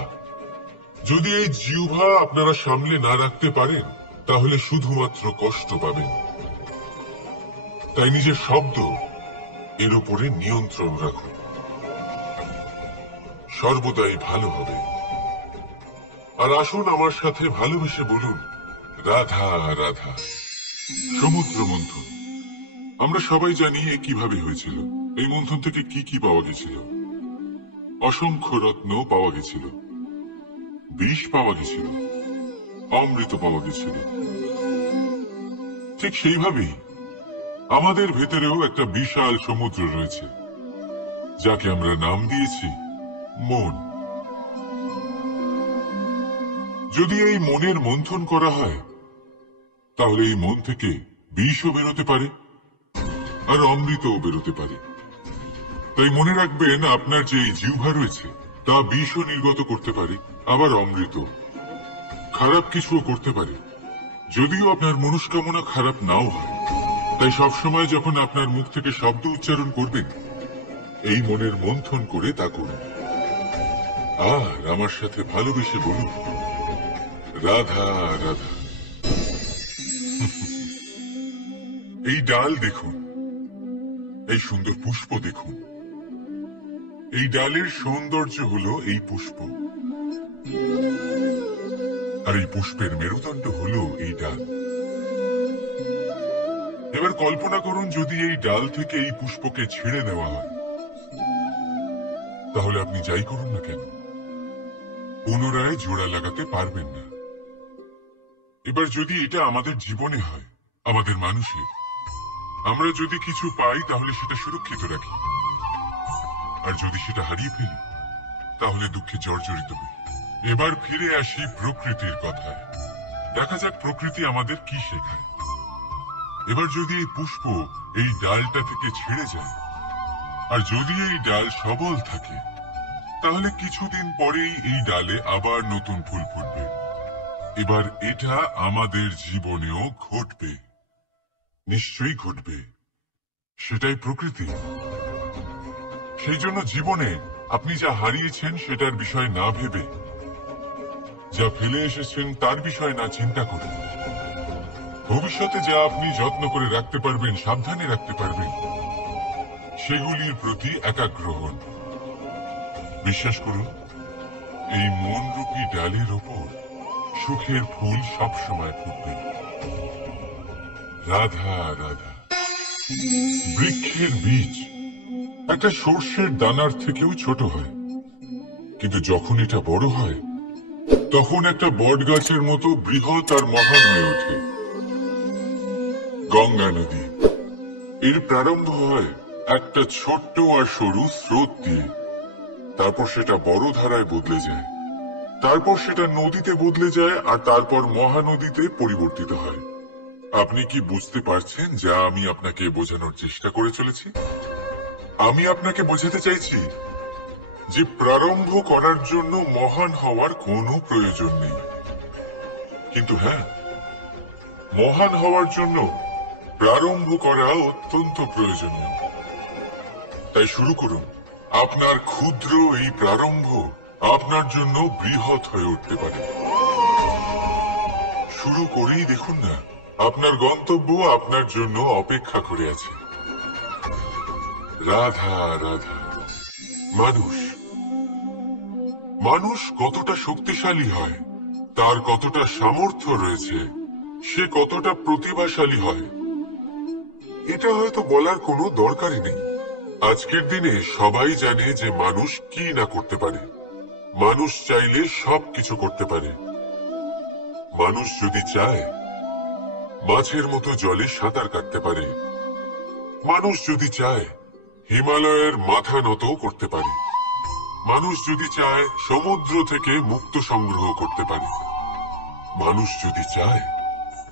যদি এই জিহ্বা আপনারা সামলে না রাখতে পারেন তাহলে শুধুমাত্র কষ্ট পাবেন। তাই নিজের শব্দ এর উপরে নিয়ন্ত্রণ রাখুন, সর্বদাই ভালো হবে। আর আসুন আমার সাথে ভালোবেসে বলুন, রাধা রাধা। সমুদ্র মন্থন, আমরা সবাই জানি এ কিভাবে হয়েছিল। এই মন্থন থেকে কি কি পাওয়া গেছিল? অসংখ্য রত্ন পাওয়া গেছিল, বিষ পাওয়া গেছিল, অমৃত পাওয়া গেছিল। ঠিক সেইভাবেই আমাদের ভেতরেও একটা বিশাল সমুদ্র রয়েছে, যাকে আমরা নাম দিয়েছি মন। যদি এই মনের মন্থন করা হয় তাহলে এই মন থেকে বিষও বেরোতে পারে আর অমৃতও বেরোতে পারে। তাই মনে রাখবেন, আপনার যে এই জিহ্বা রয়েছে তা বিষও নির্গত করতে পারে, আবার অমৃত। খারাপ কিছুও করতে পারে, যদিও আপনার মনস্কামনা খারাপ নাও হয়। তাই সবসময় যখন আপনার মুখ থেকে শব্দ উচ্চারণ করবেন, এই মনের মন্থন করে তা করুন। আর আমার সাথে ভালোবেসে বলুন, রাধা রাধা। এই ডাল দেখুন, এই সুন্দর পুষ্প দেখুন। এই ডালের সৌন্দর্য হলো এই পুষ্প, আর এই পুষ্পের মেরুদণ্ড হলো এই ডাল। এবার কল্পনা করুন, যদি এই ডাল থেকে এই পুষ্পকে ছিঁড়ে নেওয়া হয়, তাহলে আপনি যাই করুন না কেন পুনরায় জোড়া লাগাতে পারবেন না। এবার যদি এটা আমাদের জীবনে হয়, আমাদের মানুষের, আমরা যদি কিছু পাই তাহলে সেটা সুরক্ষিত রাখি, আর যদি সেটা হারিয়ে ফেলি তাহলে দুঃখে জর্জরিত হই। এবার ফিরে আসি প্রকৃতির কথায়। দেখা যাক প্রকৃতি আমাদের কি শেখায়। এবার যদি এই পুষ্প এই ডালটা থেকে ছিঁড়ে যায়, আর যদি এই ডাল সবল থাকে, তাহলে কিছুদিন পরেই এই ডালে আবার নতুন ফুল ফুটবে। এবার এটা আমাদের জীবনেও ঘটবে, নিশ্চয়ই ঘটবে। সেটাই প্রকৃতি। সেই জন্য জীবনে আপনি যা হারিয়েছেন সেটার বিষয় না ভেবে, যা ফেলে এসেছেন তার বিষয় না চিন্তা করে, ভবিষ্যতে যা আপনি যত্ন করে রাখতে পারবেন, সাবধানে রাখতে পারবেন, সেগুলির প্রতি একাগ্র হন। বিশ্বাস করুন, এই মনরূপী ডালের ওপর সুখের ফুল সবসময় ফুটবে। রাধা রাধা। বৃক্ষের বীজ একটা সর্ষের দানার থেকেও ছোট হয়, কিন্তু যখন এটা বড় হয় তখন একটা বট গাছের মতো বৃহৎ আর মহান হয়ে ওঠে। গঙ্গা নদী, এর প্রারম্ভ হয় একটা ছোট্ট আর সরু স্রোত দিয়ে, তারপর সেটা বড় ধারায় বদলে যায়, তারপর সেটা নদীতে বদলে যায়, আর তারপর মহানদীতে পরিবর্তিত হয়। আপনি কি বুঝতে পারছেন যা আমি আপনাকে বোঝানোর চেষ্টা করে চলেছি? আমি আপনাকে বোঝাতে চাইছি যে প্রারম্ভ করার জন্য মহান হওয়ার কোনো প্রয়োজন নেই, কিন্তু হ্যাঁ, মহান হওয়ার জন্য প্রারম্ভ করা অত্যন্ত প্রয়োজনীয়। তাই শুরু করুন। আপনার ক্ষুদ্র এই প্রারম্ভ আপনার জন্য বৃহৎ হয়ে উঠতে পারে। শুরু করেই দেখুন না, আপনার গন্তব্য আপনার জন্য অপেক্ষা করে আছে। রাধা রাধা। মানুষ কতটা শক্তিশালী হয়, তার কতটা সামর্থ্য রয়েছে, সে কতটা প্রতিভাশালী হয়, এটা হয়তো বলার কোনো দরকারই নেই। আজকের দিনে সবাই জানে যে মানুষ কি না করতে পারে। মানুষ চাইলে সবকিছু করতে পারে। মানুষ যদি চায় মাছের মতো জলে সাঁতার কাটতে পারে। মানুষ যদি চায় হিমালয়ের মাথা নত করতে পারে। মানুষ যদি চায় সমুদ্র থেকে মুক্ত সংগ্রহ করতে পারে। মানুষ যদি চায়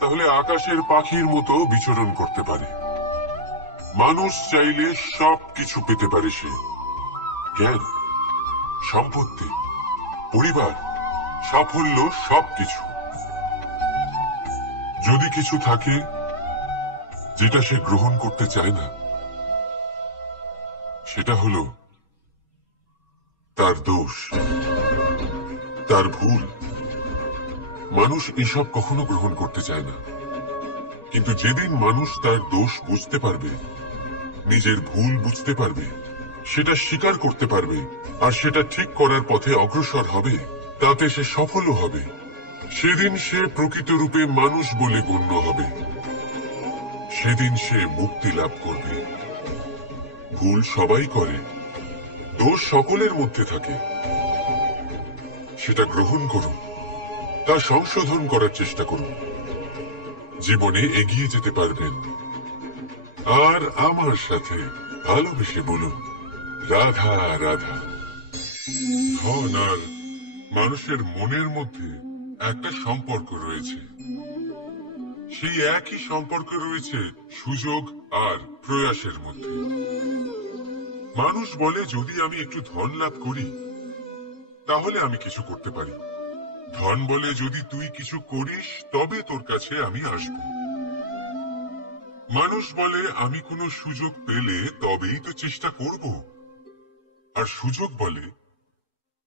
তাহলে আকাশের পাখির মতো বিচরণ করতে পারে। মানুষ চাইলে সবকিছু পেতে পারে। সে জ্ঞান, সম্পত্তি, পরিবার, সাফল্য, সবকিছু। যদি কিছু থাকে যেটা সে গ্রহণ করতে চায় না, সেটা হলো তার দোষ, তার ভুল। মানুষ এসব কখনো গ্রহণ করতে চায় না, কিন্তু যেদিন মানুষ তার দোষ বুঝতে পারবে, নিজের ভুল বুঝতে পারবে, সেটা স্বীকার করতে পারবে, আর সেটা ঠিক করার পথে অগ্রসর হবে, তাতে সে সফলও হবে, সেদিন সে প্রকৃত রূপে মানুষ বলে গণ্য হবে। সেদিন সে মুক্তি লাভ করবে। ভুল সবাই করে, দোষ সকলের মধ্যে থাকে। সেটা গ্রহণ করুন, তা সংশোধন করার চেষ্টা করুন, জীবনে এগিয়ে যেতে পারবেন। আর আমার সাথে ভালোবেসে বলুন, রাধা রাধা। ধন আর মানুষের মনের মধ্যে একটা সম্পর্ক রয়েছে। সেই একই সম্পর্ক রয়েছে সুযোগ আর প্রয়াসের মধ্যে। মানুষ বলে, যদি আমি একটু ধন লাভ করি তাহলে আমি কিছু করতে পারি। ধন বলে, যদি তুই কিছু করিস তবে তোর কাছে আমি আসব। মানুষ বলে, আমি কোনো সুযোগ পেলে তবেই তো চেষ্টা করব। আর সুযোগ বলে,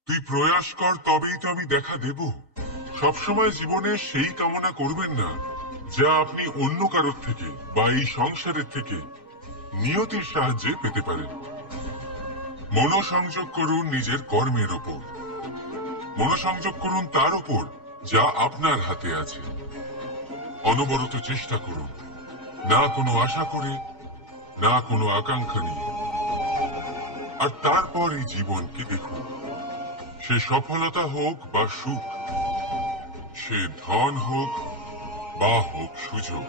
তুই প্রয়াস কর তবেই তো আমি দেখা দেব। সবসময় জীবনে সেই কামনা করবেন না যা আপনি অন্য কারোর থেকে বা এই সংসারের থেকে নিয়তির সাহায্যে পেতে পারেন। মনোসংযোগ করুন নিজের কর্মের ওপর, মনোসংযোগ করুন তার উপর যা আপনার হাতে আছে। অনবরত চেষ্টা করুন, না কোনো আশা করে, না কোনো আকাঙ্ক্ষা নিয়ে। আর তারপর এই জীবনকে দেখুন, সে সফলতা হোক বা সুখ, সে ধন হোক বা হোক সুযোগ,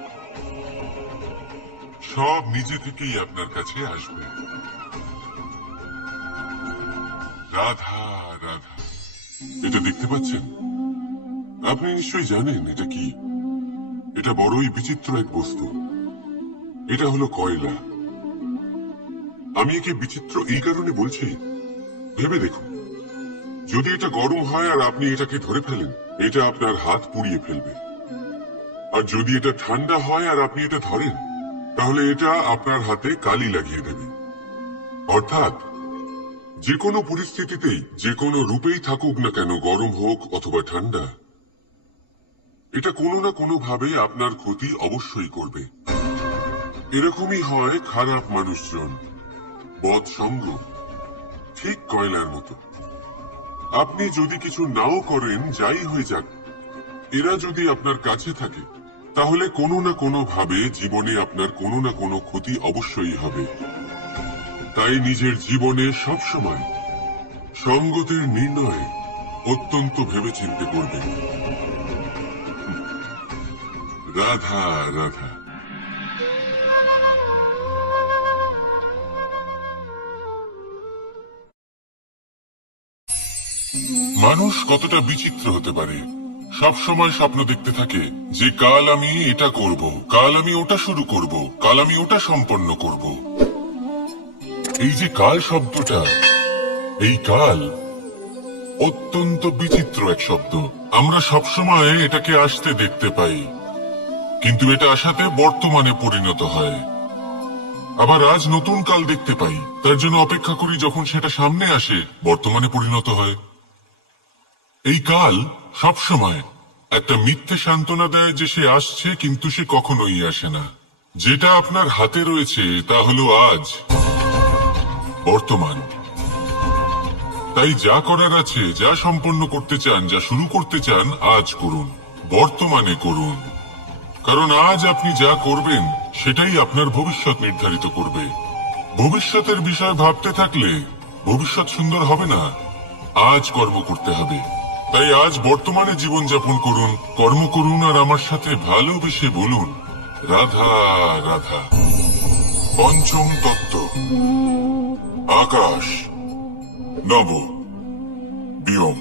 সব নিজে থেকেই আপনার কাছে আসবে। রাধা রাধা। এটা দেখতে পাচ্ছেন? আপনি নিশ্চয়ই জানেন এটা কি। এটা বড়ই বিচিত্র এক বস্তু। এটা হলো কয়লা। আমি একে বিচিত্র এই কারণে বলছি, ভেবে দেখুন, যদি এটা গরম হয় আর আপনি এটাকে ধরে ফেলেন, এটা আপনার হাত পুড়িয়ে ফেলবে। আর যদি এটা ঠান্ডা হয় আর আপনি এটা ধরেন, তাহলে এটা আপনার হাতে কালি লাগিয়ে দেবে। অর্থাৎ যে কোনো পরিস্থিতিতেই, যে কোনো রূপেই থাকুক না কেন, গরম হোক অথবা ঠান্ডা, এটা কোনো না কোনো ভাবে আপনার ক্ষতি অবশ্যই করবে। এরকমই হয় খারাপ মানুষজন, বদ সঙ্গ, ঠিক কয়লার মতো। আপনি যদি কিছু নাও করেন, যাই হয়ে যাক, এরা যদি আপনার কাছে থাকে, তাহলে কোনো না কোনো ভাবে জীবনে আপনার কোনো না কোনো ক্ষতি অবশ্যই হবে। তাই নিজের জীবনে সবসময় সঙ্গতের নির্ণয় অত্যন্ত ভেবেচিন্তে করবেন। রাধা রাধা। মানুষ কতটা বিচিত্র হতে পারে। সব সময় স্বপ্ন দেখতে থাকে যে কাল আমি এটা করব, কাল আমি ওটা শুরু করব, কাল আমি ওটা সম্পন্ন করব। এই যে কাল শব্দটা, এই কাল অত্যন্ত বিচিত্র এক শব্দ। আমরা সবসময় এটাকে আসতে দেখতে পাই, কিন্তু এটা আসাতে বর্তমানে পরিণত হয়। আবার আজ নতুন কাল দেখতে পাই, তার জন্য অপেক্ষা করি, যখন সেটা সামনে আসে বর্তমানে পরিণত হয়। এই কাল সবসময় একটা মিথ্যে সান্ত্বনা দেয় যে সে আসছে, কিন্তু সে কখনোই আসে না। যেটা আপনার হাতে রয়েছে তা হলো আজ, বর্তমান। তাই যা করার আছে, যা সম্পন্ন করতে চান, যা শুরু করতে চান, আজ করুন, বর্তমানে করুন। কারণ আজ আপনি যা করবেন সেটাই আপনার ভবিষ্যৎ নির্ধারিত করবে। ভবিষ্যতের বিষয় ভাবতে থাকলে ভবিষ্যৎ সুন্দর হবে না। আজ কর্ম করতে হবে। তাই আজ বর্তমানে জীবনযাপন করুন, কর্ম করুন, আর আমার সাথে ভালোবেসে বলুন, রাধা রাধা। পঞ্চম তত্ত্ব, আকাশ, নব, বিয়ম।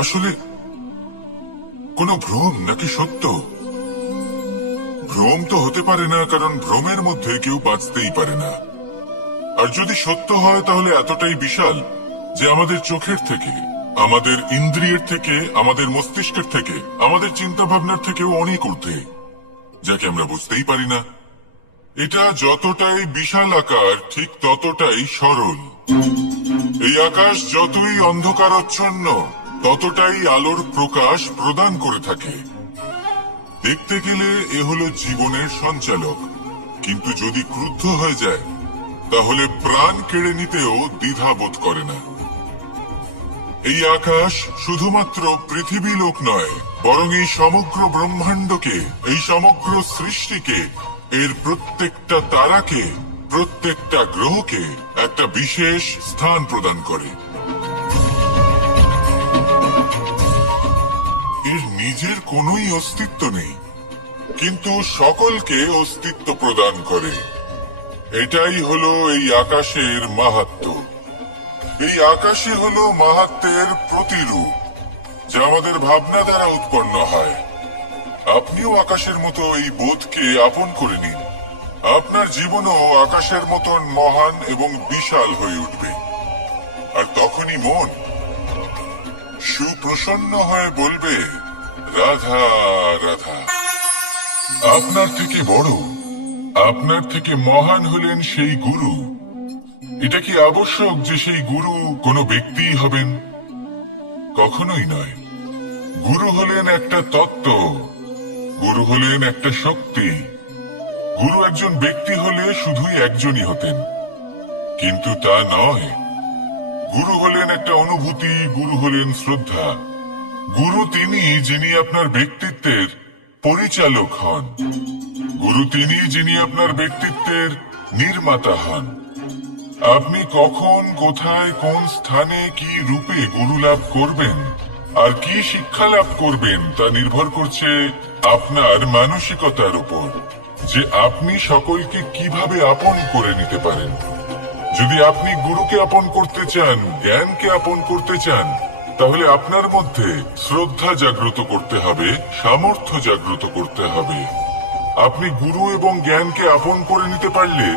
আসলে কোন ভ্রম নাকি সত্য? ভ্রম তো হতে পারে না, কারণ ভ্রমের মধ্যে কেউ বাঁচতেই পারে না। আর যদি সত্য হয় তাহলে এতটাই বিশাল যে আমাদের চোখের থেকে, আমাদের ইন্দ্রিয়ের থেকে, আমাদের মস্তিষ্কের থেকে, আমাদের চিন্তা ভাবনার থেকেও অনেক ঊর্ধ্বে। যাকে আমরা বুঝতেই পারি না। এটা যতটাই বিশাল আকার ঠিক ততটাই সরল। এই আকাশ যতই অন্ধকারাচ্ছন্ন ততটাই আলোর প্রকাশ প্রদান করে থাকে। দেখতে গেলে এ হলো জীবনের সঞ্চালক, কিন্তু যদি ক্রুদ্ধ হয়ে যায় তাহলে প্রাণ কেড়ে নিতেও দ্বিধা বোধ করে না। এই আকাশ শুধুমাত্র পৃথিবী লোক নয়, বরং এই সমগ্র ব্রহ্মাণ্ডকে, এই সমগ্র সৃষ্টিকে, এর প্রত্যেকটা তারাকে, প্রত্যেকটা গ্রহকে একটা বিশেষ স্থান প্রদান করে। এর নিজের কোনোই অস্তিত্ব নেই, কিন্তু সকলকে অস্তিত্ব প্রদান করে। এটাই হলো এই আকাশের মাহাত্ম্য। এই আকাশই হলো মাহাত্ম্যের প্রতিরূপ, যা আমাদের ভাবনা দ্বারা উৎপন্ন হয়। আপনিও আকাশের মতো এই বোধকে আপন করে নিন। আপনার জীবনও আকাশের মতন মহান এবং বিশাল হয়ে উঠবে। আর তখনই মন সুপ্রসন্ন হয়ে বলবে, রাধা রাধা। আপনার থেকে বড়, আপনার থেকে মহান হলেন সেই গুরু। এটা কি আবশ্যক যে সেই গুরু কোনো ব্যক্তিই হবেন? কখনোই নয়। গুরু হলেন একটা তত্ত্ব, গুরু হলেন একটা শক্তি। গুরু একজন ব্যক্তি হলে শুধুই একজনই হতেন, কিন্তু তা নয়। গুরু হলেন একটা অনুভূতি, গুরু হলেন শ্রদ্ধা। গুরু তিনি যিনি আপনার ব্যক্তিত্বের পরিচালক হন। গুরু তিনি যিনি আপনার ব্যক্তিত্বের নির্মাতা হন। আপনি কখন, কোথায়, কোন স্থানে, কি রূপে গুরু লাভ করবেন আর কি শিক্ষা লাভ করবেন তা নির্ভর করছে আপনার মানসিকতার উপর, যে আপনি সকলকে কিভাবে আপন করে নিতে পারেন। যদি আপনি গুরুকে আপন করতে চান, জ্ঞানকে আপন করতে চান, তাহলে আপনার মধ্যে শ্রদ্ধা জাগ্রত করতে হবে, সামর্থ্য জাগ্রত করতে হবে। আপনি গুরু এবং জ্ঞানকে আপন করে নিতে পারলে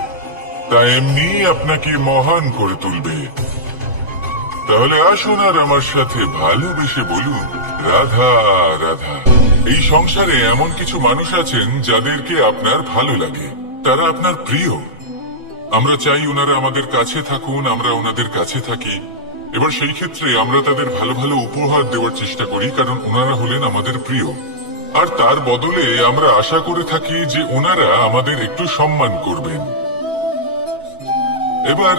তা এমনি আপনাকে মহান করে তুলবে। তাহলে আসুন আর আমার সাথে ভালোবেসে বলুন, রাধা রাধা। এই সংসারে এমন কিছু মানুষ আছেন যাদেরকে আপনার ভালো লাগে, তারা আপনার প্রিয়। আমরা চাই ওনারা আমাদের কাছে থাকুন, আমরা ওনাদের কাছে থাকি। এবার সেই ক্ষেত্রে আমরা তাদের ভালো ভালো উপহার দেওয়ার চেষ্টা করি, কারণ ওনারা হলেন আমাদের প্রিয়। আর তার বদলে আমরা আশা করে থাকি যে ওনারা আমাদের একটু সম্মান করবেন। এবার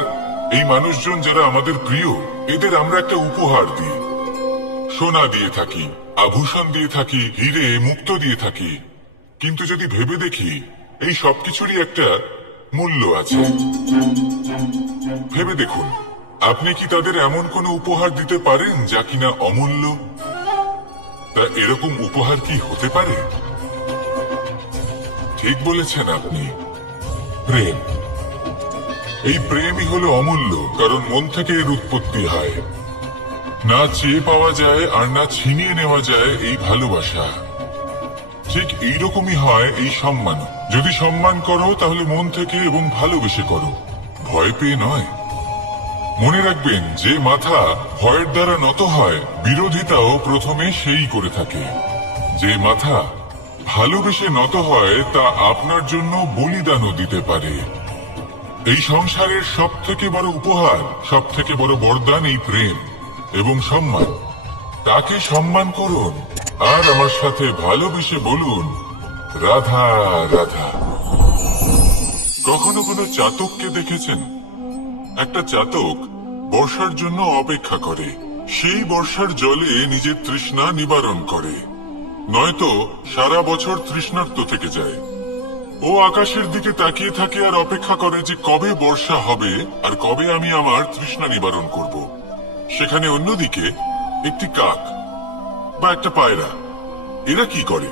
এই মানুষজন যারা আমাদের প্রিয়, এদের আমরা একটা উপহার দিই। সোনা দিয়ে থাকি, আভূষণ দিয়ে থাকি, হিরে মুক্ত দিয়ে থাকি। কিন্তু যদি ভেবে দেখি, এই সবকিছুরই একটা মূল্য আছে। ভেবে দেখুন, আপনি কি তাদের এমন কোনো উপহার দিতে পারেন যা কিনা অমূল্য? তা এরকম উপহার কি হতে পারে? ঠিক বলেছেন আপনি, প্রেম। এই প্রেমই হলো অমূল্য, কারণ মন থেকে এর উৎপত্তি হয়। না চেয়ে পাওয়া যায় আর না ছিনিয়ে নেওয়া যায় এই ভালোবাসা। ঠিক এইরকমই হয় এই সম্মান। যদি সম্মান করো তাহলে মন থেকে এবং ভালোবেসে করো, ভয় পেয়ে নয়। মনে রাখবেন, যে মাথা ভয়ের দ্বারা নত হয়, বিরোধিতাও প্রথমে সেই করে থাকে। যে মাথা ভালোবেসে নত হয়, তা আপনার জন্য বলিদানও দিতে পারে। এই সংসারের সব থেকে বড় উপহার, সব থেকে বড় বরদান এই প্রেম এবং সম্মান। তাকে সম্মান করুন আর আমার সাথে ভালোবেসে বলুন, রাধা রাধা। কখনো কোনো চাতককে দেখেছেন? একটা চাতক বর্ষার জন্য অপেক্ষা করে। সেই বর্ষার জলে নিজের তৃষ্ণা নিবারণ করে, নয়তো সারা বছর তৃষ্ণার্ত থেকে যায়। ও আকাশের দিকে তাকিয়ে থাকে আর অপেক্ষা করে যে কবে বর্ষা হবে আর কবে আমি আমার তৃষ্ণা নিবারণ করব। সেখানে অন্যদিকে একটি কাক বা একটা পায়রা, এরা কি করে?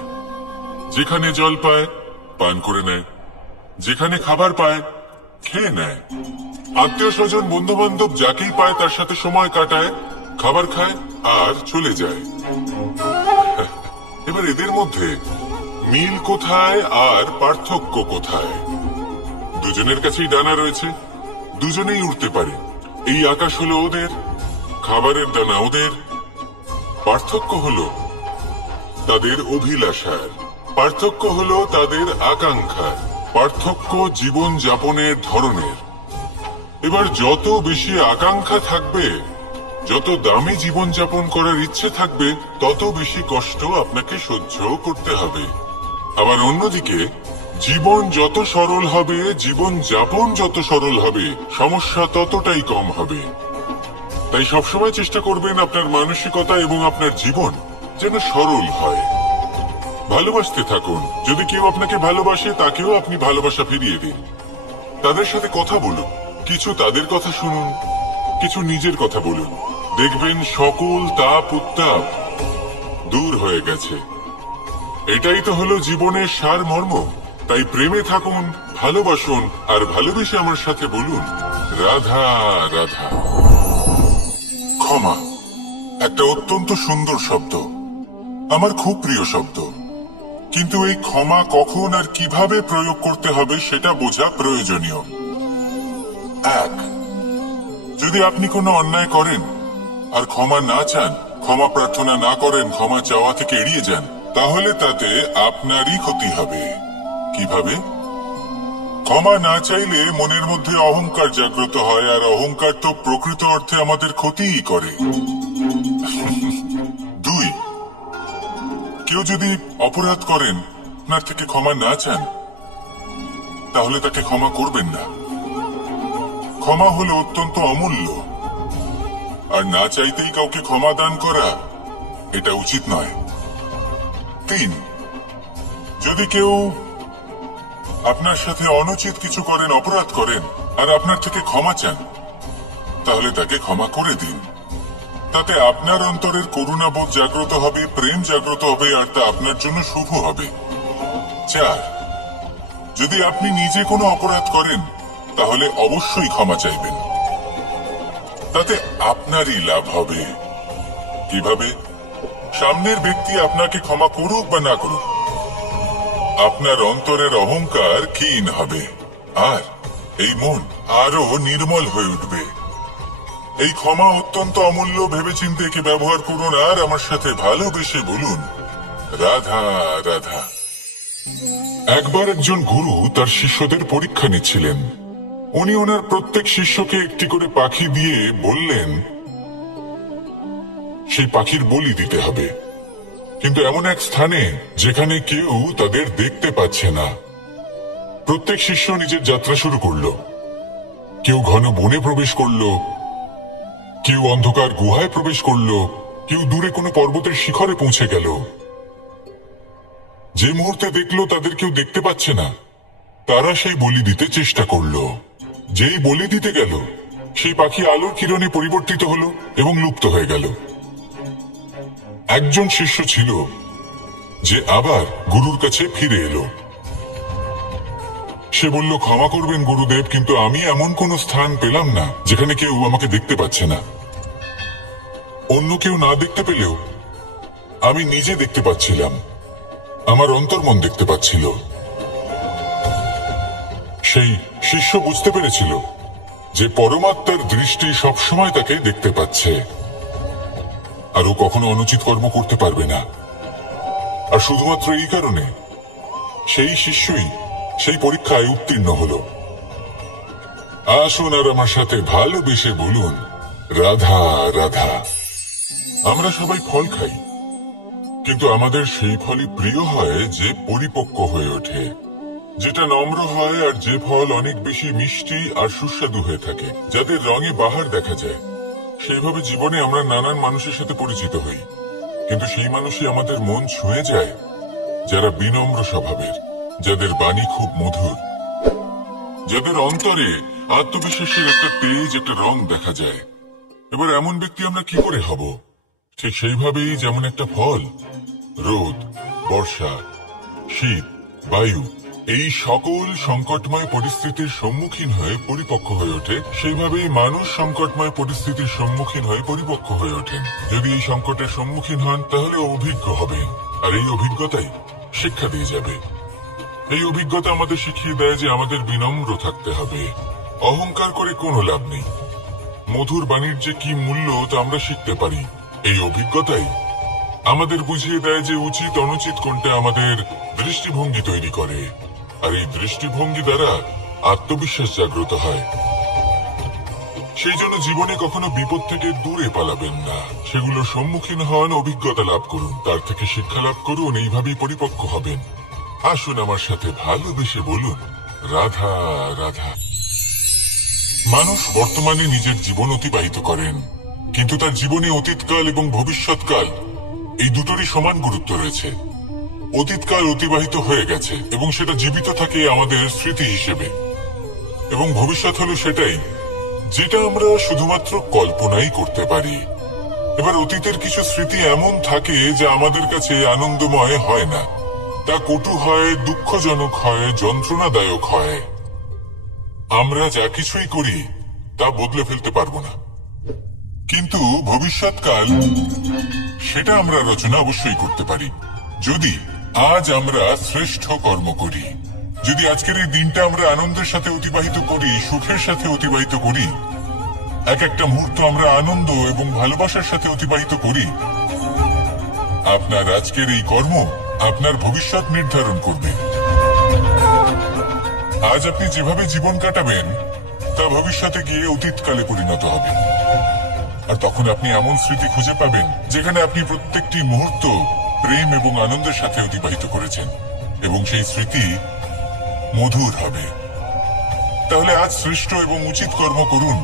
যেখানে জল পায় পান করে নেয়, যেখানে খাবার পায় খেয়ে নেয়। আত্মীয় স্বজন, বন্ধু বান্ধব যাকেই পায় তার সাথে সময় কাটায়, খাবার খায় আর চলে যায়। এবার এদের মধ্যে মিল কোথায় আর পার্থক্য কোথায়? দুজনের কাছেই ডানা রয়েছে, দুজনেই উঠতে পারে। এই আকাশ হলো ওদের, খাবারের দানা ওদের। পার্থক্য হলো তাদের অভিলাষার। পার্থক্য হলো তাদের আকাঙ্ক্ষার, পার্থক্য জীবন যাপনের ধরনের। এবার যত বেশি আকাঙ্ক্ষা থাকবে, যত দামি জীবন যাপন করার ইচ্ছে থাকবে, তত বেশি কষ্ট আপনাকে সহ্য করতে হবে। আবার অন্যদিকে জীবন যত সরল হবে, জীবন যাপন যত সরল হবে, সমস্যা ততটাই কম হবে। তাই সবসময় চেষ্টা করবেন আপনার মানসিকতা এবং আপনার জীবন যেন সরল হয়। ভালোবাসতে থাকুন। যদি কেউ আপনাকে ভালোবাসে, তাকেও আপনি ভালোবাসা ফিরিয়ে দিন। তাদের সাথে কথা বলুন, কিছু তাদের কথা শুনুন, কিছু নিজের কথা বলুন। দেখবেন সকল তাপ উত্তাপ দূর হয়ে গেছে। এটাই তো হলো জীবনের সারমর্ম। তাই প্রেমে থাকুন, ভালোবাসুন, আর ভালোবেসে আমার সাথে বলুন, রাধা রাধা। ক্ষমা একটা অত্যন্ত সুন্দর শব্দ, আমার খুব প্রিয় শব্দ। কিন্তু এই ক্ষমা কখন আর কিভাবে প্রয়োগ করতে হবে সেটা বোঝা প্রয়োজনীয়। এক, যদি আপনি কোনো অন্যায় করেন আর ক্ষমা না চান, ক্ষমা প্রার্থনা না করেন, ক্ষমা চাওয়া থেকে এড়িয়ে যান, তাহলে তাতে আপনারই ক্ষতি হবে। কিভাবে? ক্ষমা না চাইলে মনের মধ্যে অহংকার জাগ্রত হয়, আর অহংকার তো প্রকৃত অর্থে আমাদের ক্ষতিই করে। দুই, কেউ যদি অপরাধ করেন, আপনার থেকে ক্ষমা না চান, তাহলে তাকে ক্ষমা করবেন না। ক্ষমা হলো অত্যন্ত অমূল্য, আর না চাইতেই কাউকে ক্ষমা দান করা এটা উচিত নয়। তিন, যদি কেউ আপনার সাথে অনুচিত কিছু করেন, অপরাধ করেন, আর আপনার থেকে ক্ষমা চান, তাহলে তাকে ক্ষমা করে দিন। তাতে আপনার অন্তরের করুণাবোধ জাগ্রত হবে, প্রেম জাগ্রত হবে, আর তা আপনার জন্য শুভ হবে। চার, যদি আপনি নিজে কোনো অপরাধ করেন, তাহলে অবশ্যই ক্ষমা চাইবেন। তাতে আপনারই লাভ হবে। কিভাবে? সামনের ব্যক্তি আপনাকে ক্ষমা করুক বা না করুক, আপনার অন্তরের অহংকার ক্ষীণ হবে, আর এই মন আরো নির্মল হয়ে উঠবে। এই ক্ষমা অত্যন্ত অমূল্য, ভেবেচিন্তে একে ব্যবহার করুন, আর আমার সাথে ভালোবেসে বলুন, রাধা রাধা। একবার একজন গুরু তার শিষ্যদের পরীক্ষা নিচ্ছিলেন। উনি ওনার প্রত্যেক শিষ্যকে একটি করে পাখি দিয়ে বললেন, সেই পাখির বলি দিতে হবে, কিন্তু এমন এক স্থানে যেখানে কেউ তাদের দেখতে পাচ্ছে না। প্রত্যেক শিষ্য নিজের যাত্রা শুরু করলো। কেউ ঘন বনে প্রবেশ করলো, কেউ অন্ধকার গুহায় প্রবেশ করলো, কেউ দূরে কোনো পর্বতের শিখরে পৌঁছে গেল। যে মুহূর্তে দেখলো তাদের কেউ দেখতে পাচ্ছে না, তারা সেই বলি দিতে চেষ্টা করলো। যেই বলি দিতে গেল, সেই পাখি আলোর কিরণে পরিবর্তিত হলো এবং লুপ্ত হয়ে গেল। একজন শিষ্য ছিল যে আবার গুরুর কাছে ফিরে এলো। সে বলল, ক্ষমা করবেন গুরুদেব, কিন্তু আমি এমন কোন স্থান পেলাম না যেখানে কেউ আমাকে দেখতে পাচ্ছে না। অন্য কেউ না দেখতে পেলেও আমি নিজে দেখতে পাচ্ছিলাম, আমার অন্তর্মন দেখতে পাচ্ছিল। সেই শিষ্য বুঝতে পেরেছিল যে পরমাত্মার দৃষ্টি সবসময় তাকে দেখতে পাচ্ছে, আর ও কখনো অনুচিত কর্ম করতে পারবে না। আর শুধুমাত্র এই কারণে সেই শিষ্যই সেই পরীক্ষায় উত্তীর্ণ হল। আসুন আর আমার সাথে ভালোবেসে বলুন, রাধা রাধা। আমরা সবাই ফল খাই, কিন্তু আমাদের সেই ফলই প্রিয় হয় যে পরিপক্ক হয়ে ওঠে, যেটা নম্র হয়, আর যে ফল অনেক বেশি মিষ্টি আর সুস্বাদু হয়ে থাকে, যাদের রঙে বাহার দেখা যায়। সেইভাবে জীবনে আমরা নানান মানুষের সাথে পরিচিত হই, কিন্তু সেই মানুষই আমাদের মন ছুঁয়ে যায় যারা বিনম্র স্বভাবের, যাদের বাণী খুব মধুর, যাদের অন্তরে আত্মবিশ্বাসের একটা তেজ, একটা রং দেখা যায়। এবার এমন ব্যক্তি আমরা কি করে হব? ঠিক সেইভাবেই যেমন একটা ফল রোদ, বর্ষা, শীত, বায়ু এই সকল সংকটময় পরিস্থিতির সম্মুখীন হয়ে পরিপক্ক হয়ে ওঠে, সেইভাবেই মানুষ সংকটময় পরিস্থিতির সম্মুখীন হয়ে পরিপক্ক হয়ে ওঠেন। যদি এই সংকটের সম্মুখীন হন, তাহলে অভিজ্ঞ হবেন, আর এই অভিজ্ঞতাই শিক্ষা দিয়ে যাবে। এই অভিজ্ঞতা আমাদের শিখিয়ে দেয় যে আমাদের বিনম্র থাকতে হবে। অহংকার করে কোনো লাভ নেই। মধুর বাণীর যে কি মূল্য তা আমরা শিখতে পারি। এই অভিজ্ঞতাই আমাদের বুঝিয়ে দেয় যে উচিত অনুচিত কোনটা আমাদের দৃষ্টিভঙ্গি তৈরি করে, আর এই দৃষ্টিভঙ্গি দ্বারা আত্মবিশ্বাস জাগ্রত হয়। সেই জন্য জীবনে কখনো বিপদ থেকে দূরে পালাবেন না, সেগুলোর সম্মুখীন হন, অভিজ্ঞতা লাভ করুন, তার থেকে শিক্ষা লাভ করুন, এইভাবেই পরিপক্ক হবেন। আসুন আমার সাথে ভালোবেসে বলুন, রাধা রাধা। মানুষ বর্তমানে নিজের জীবন অতিবাহিত করেন, কিন্তু তার জীবনে অতীতকাল এবং ভবিষ্যৎকাল এই দুটোরই সমান গুরুত্ব রয়েছে। অতীতকাল অতিবাহিত হয়ে গেছে এবং সেটা জীবিত থাকে আমাদের স্মৃতি হিসেবে, এবং ভবিষ্যৎ হলো সেটাই যেটা আমরা শুধুমাত্র কল্পনাই করতে পারি। এবার অতীতের কিছু স্মৃতি এমন থাকে যা আমাদের কাছে আনন্দময় হয় না, তা কটু হয়, দুঃখজনক হয়, যন্ত্রণাদায়ক হয়। আমরা যা কিছুই করি তা বদলে ফেলতে পারবো না, কিন্তু ভবিষ্যৎকাল সেটা আমরা রচনা অবশ্যই করতে পারি, যদি আজ আমরা শ্রেষ্ঠ কর্ম করি। যদি আজকের এই দিনটা আমরা আনন্দের সাথে অতিবাহিত করি, সুখের সাথে অতিবাহিত করি, এক একটা মুহূর্ত আমরা আনন্দ এবং ভালোবাসার সাথে অতিবাহিত করি, আপনার আজকের এই কর্ম আপনার ভবিষ্যৎ নির্ধারণ করবে। আজ আপনি যেভাবে জীবন কাটাবেন তা ভবিষ্যতে গিয়ে অতীতকালে পরিণত হবে, আর তখন আপনি এমন স্মৃতি খুঁজে পাবেন যেখানে আপনি প্রত্যেকটি মুহূর্ত প্রেম এবং আনন্দের সাথে অতিবাহিত করেছেন, এবং সেই স্মৃতি মধুর হবে। তাহলে আজ শ্রেষ্ঠ এবং উচিত কর্ম করুন,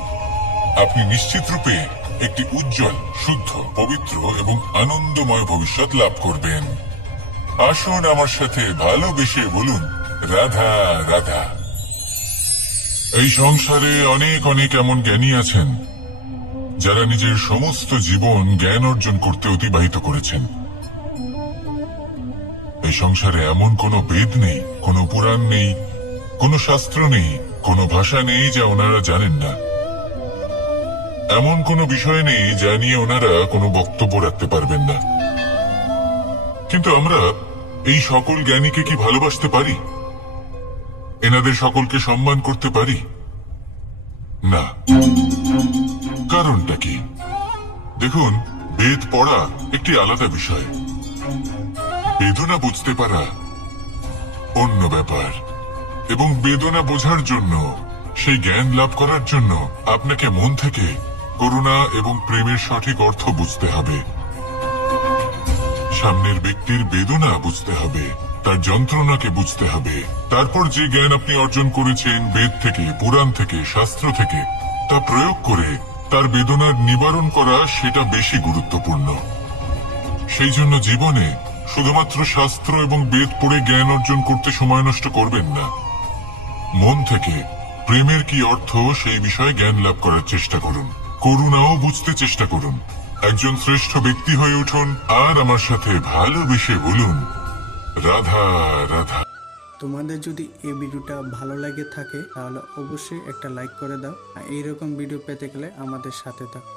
আপনি নিশ্চিত রূপে একটি উজ্জ্বল, শুদ্ধ, পবিত্র এবং আনন্দময় ভবিষ্যৎ লাভ করবেন। আসুন আমার সাথে ভালোবেসে বলুন, রাধা রাধা। এই সংসারে অনেক অনেক এমন জ্ঞানী আছেন যারা নিজের সমস্ত জীবন জ্ঞান অর্জন করতে অতিবাহিত করেছেন। এই সংসারে এমন কোনো বেদ নেই, কোনো পুরাণ নেই, কোনো শাস্ত্র নেই, কোনো ভাষা নেই যা ওনারা জানেন না। এমন কোনো বিষয় নেই যা নিয়ে ওনারা কোনো বক্তব্য রাখতে পারবেন না। কিন্তু আমরা এই সকল জ্ঞানীকে কি ভালোবাসতে পারি? এনাদের সকলকে সম্মান করতে পারি না। কারণটা কি? দেখুন, বেদ পড়া একটি আলাদা বিষয়, বেদনা বুঝতে পারা অন্য ব্যাপার। এবং বেদনা বোঝার জন্য, সেই জ্ঞান লাভ করার জন্য আপনাকে মন থেকে করুণা এবং প্রেমের সঠিক অর্থ বুঝতে হবে। সামনের ব্যক্তির বেদনা বুঝতে হবে, তার যন্ত্রণাকে বুঝতে হবে। তারপর যে জ্ঞান আপনি অর্জন করেছেন বেদ থেকে, পুরাণ থেকে, শাস্ত্র থেকে, তা প্রয়োগ করে তার বেদনার নিবারণ করা, সেটা বেশি গুরুত্বপূর্ণ। সেই জন্য জীবনে শুধুমাত্র শাস্ত্র এবং বেদ পড়ে জ্ঞান অর্জন করতে সময় নষ্ট করবেন না। মন থেকে প্রেমের কি অর্থ সেই বিষয়ে জ্ঞান লাভ করার চেষ্টা করুন, করুণাও বুঝতে চেষ্টা করুন। একজন শ্রেষ্ঠ ব্যক্তি হয়ে উঠুন, আর আমার সাথে ভালোবেসে বলুন, রাধা রাধা। তোমাদের যদি এই ভিডিওটা ভালো লাগে থাকে তাহলে অবশ্যই একটা লাইক করে দাও, আর এইরকম ভিডিও পেতে গেলে আমাদের সাথে থাকো।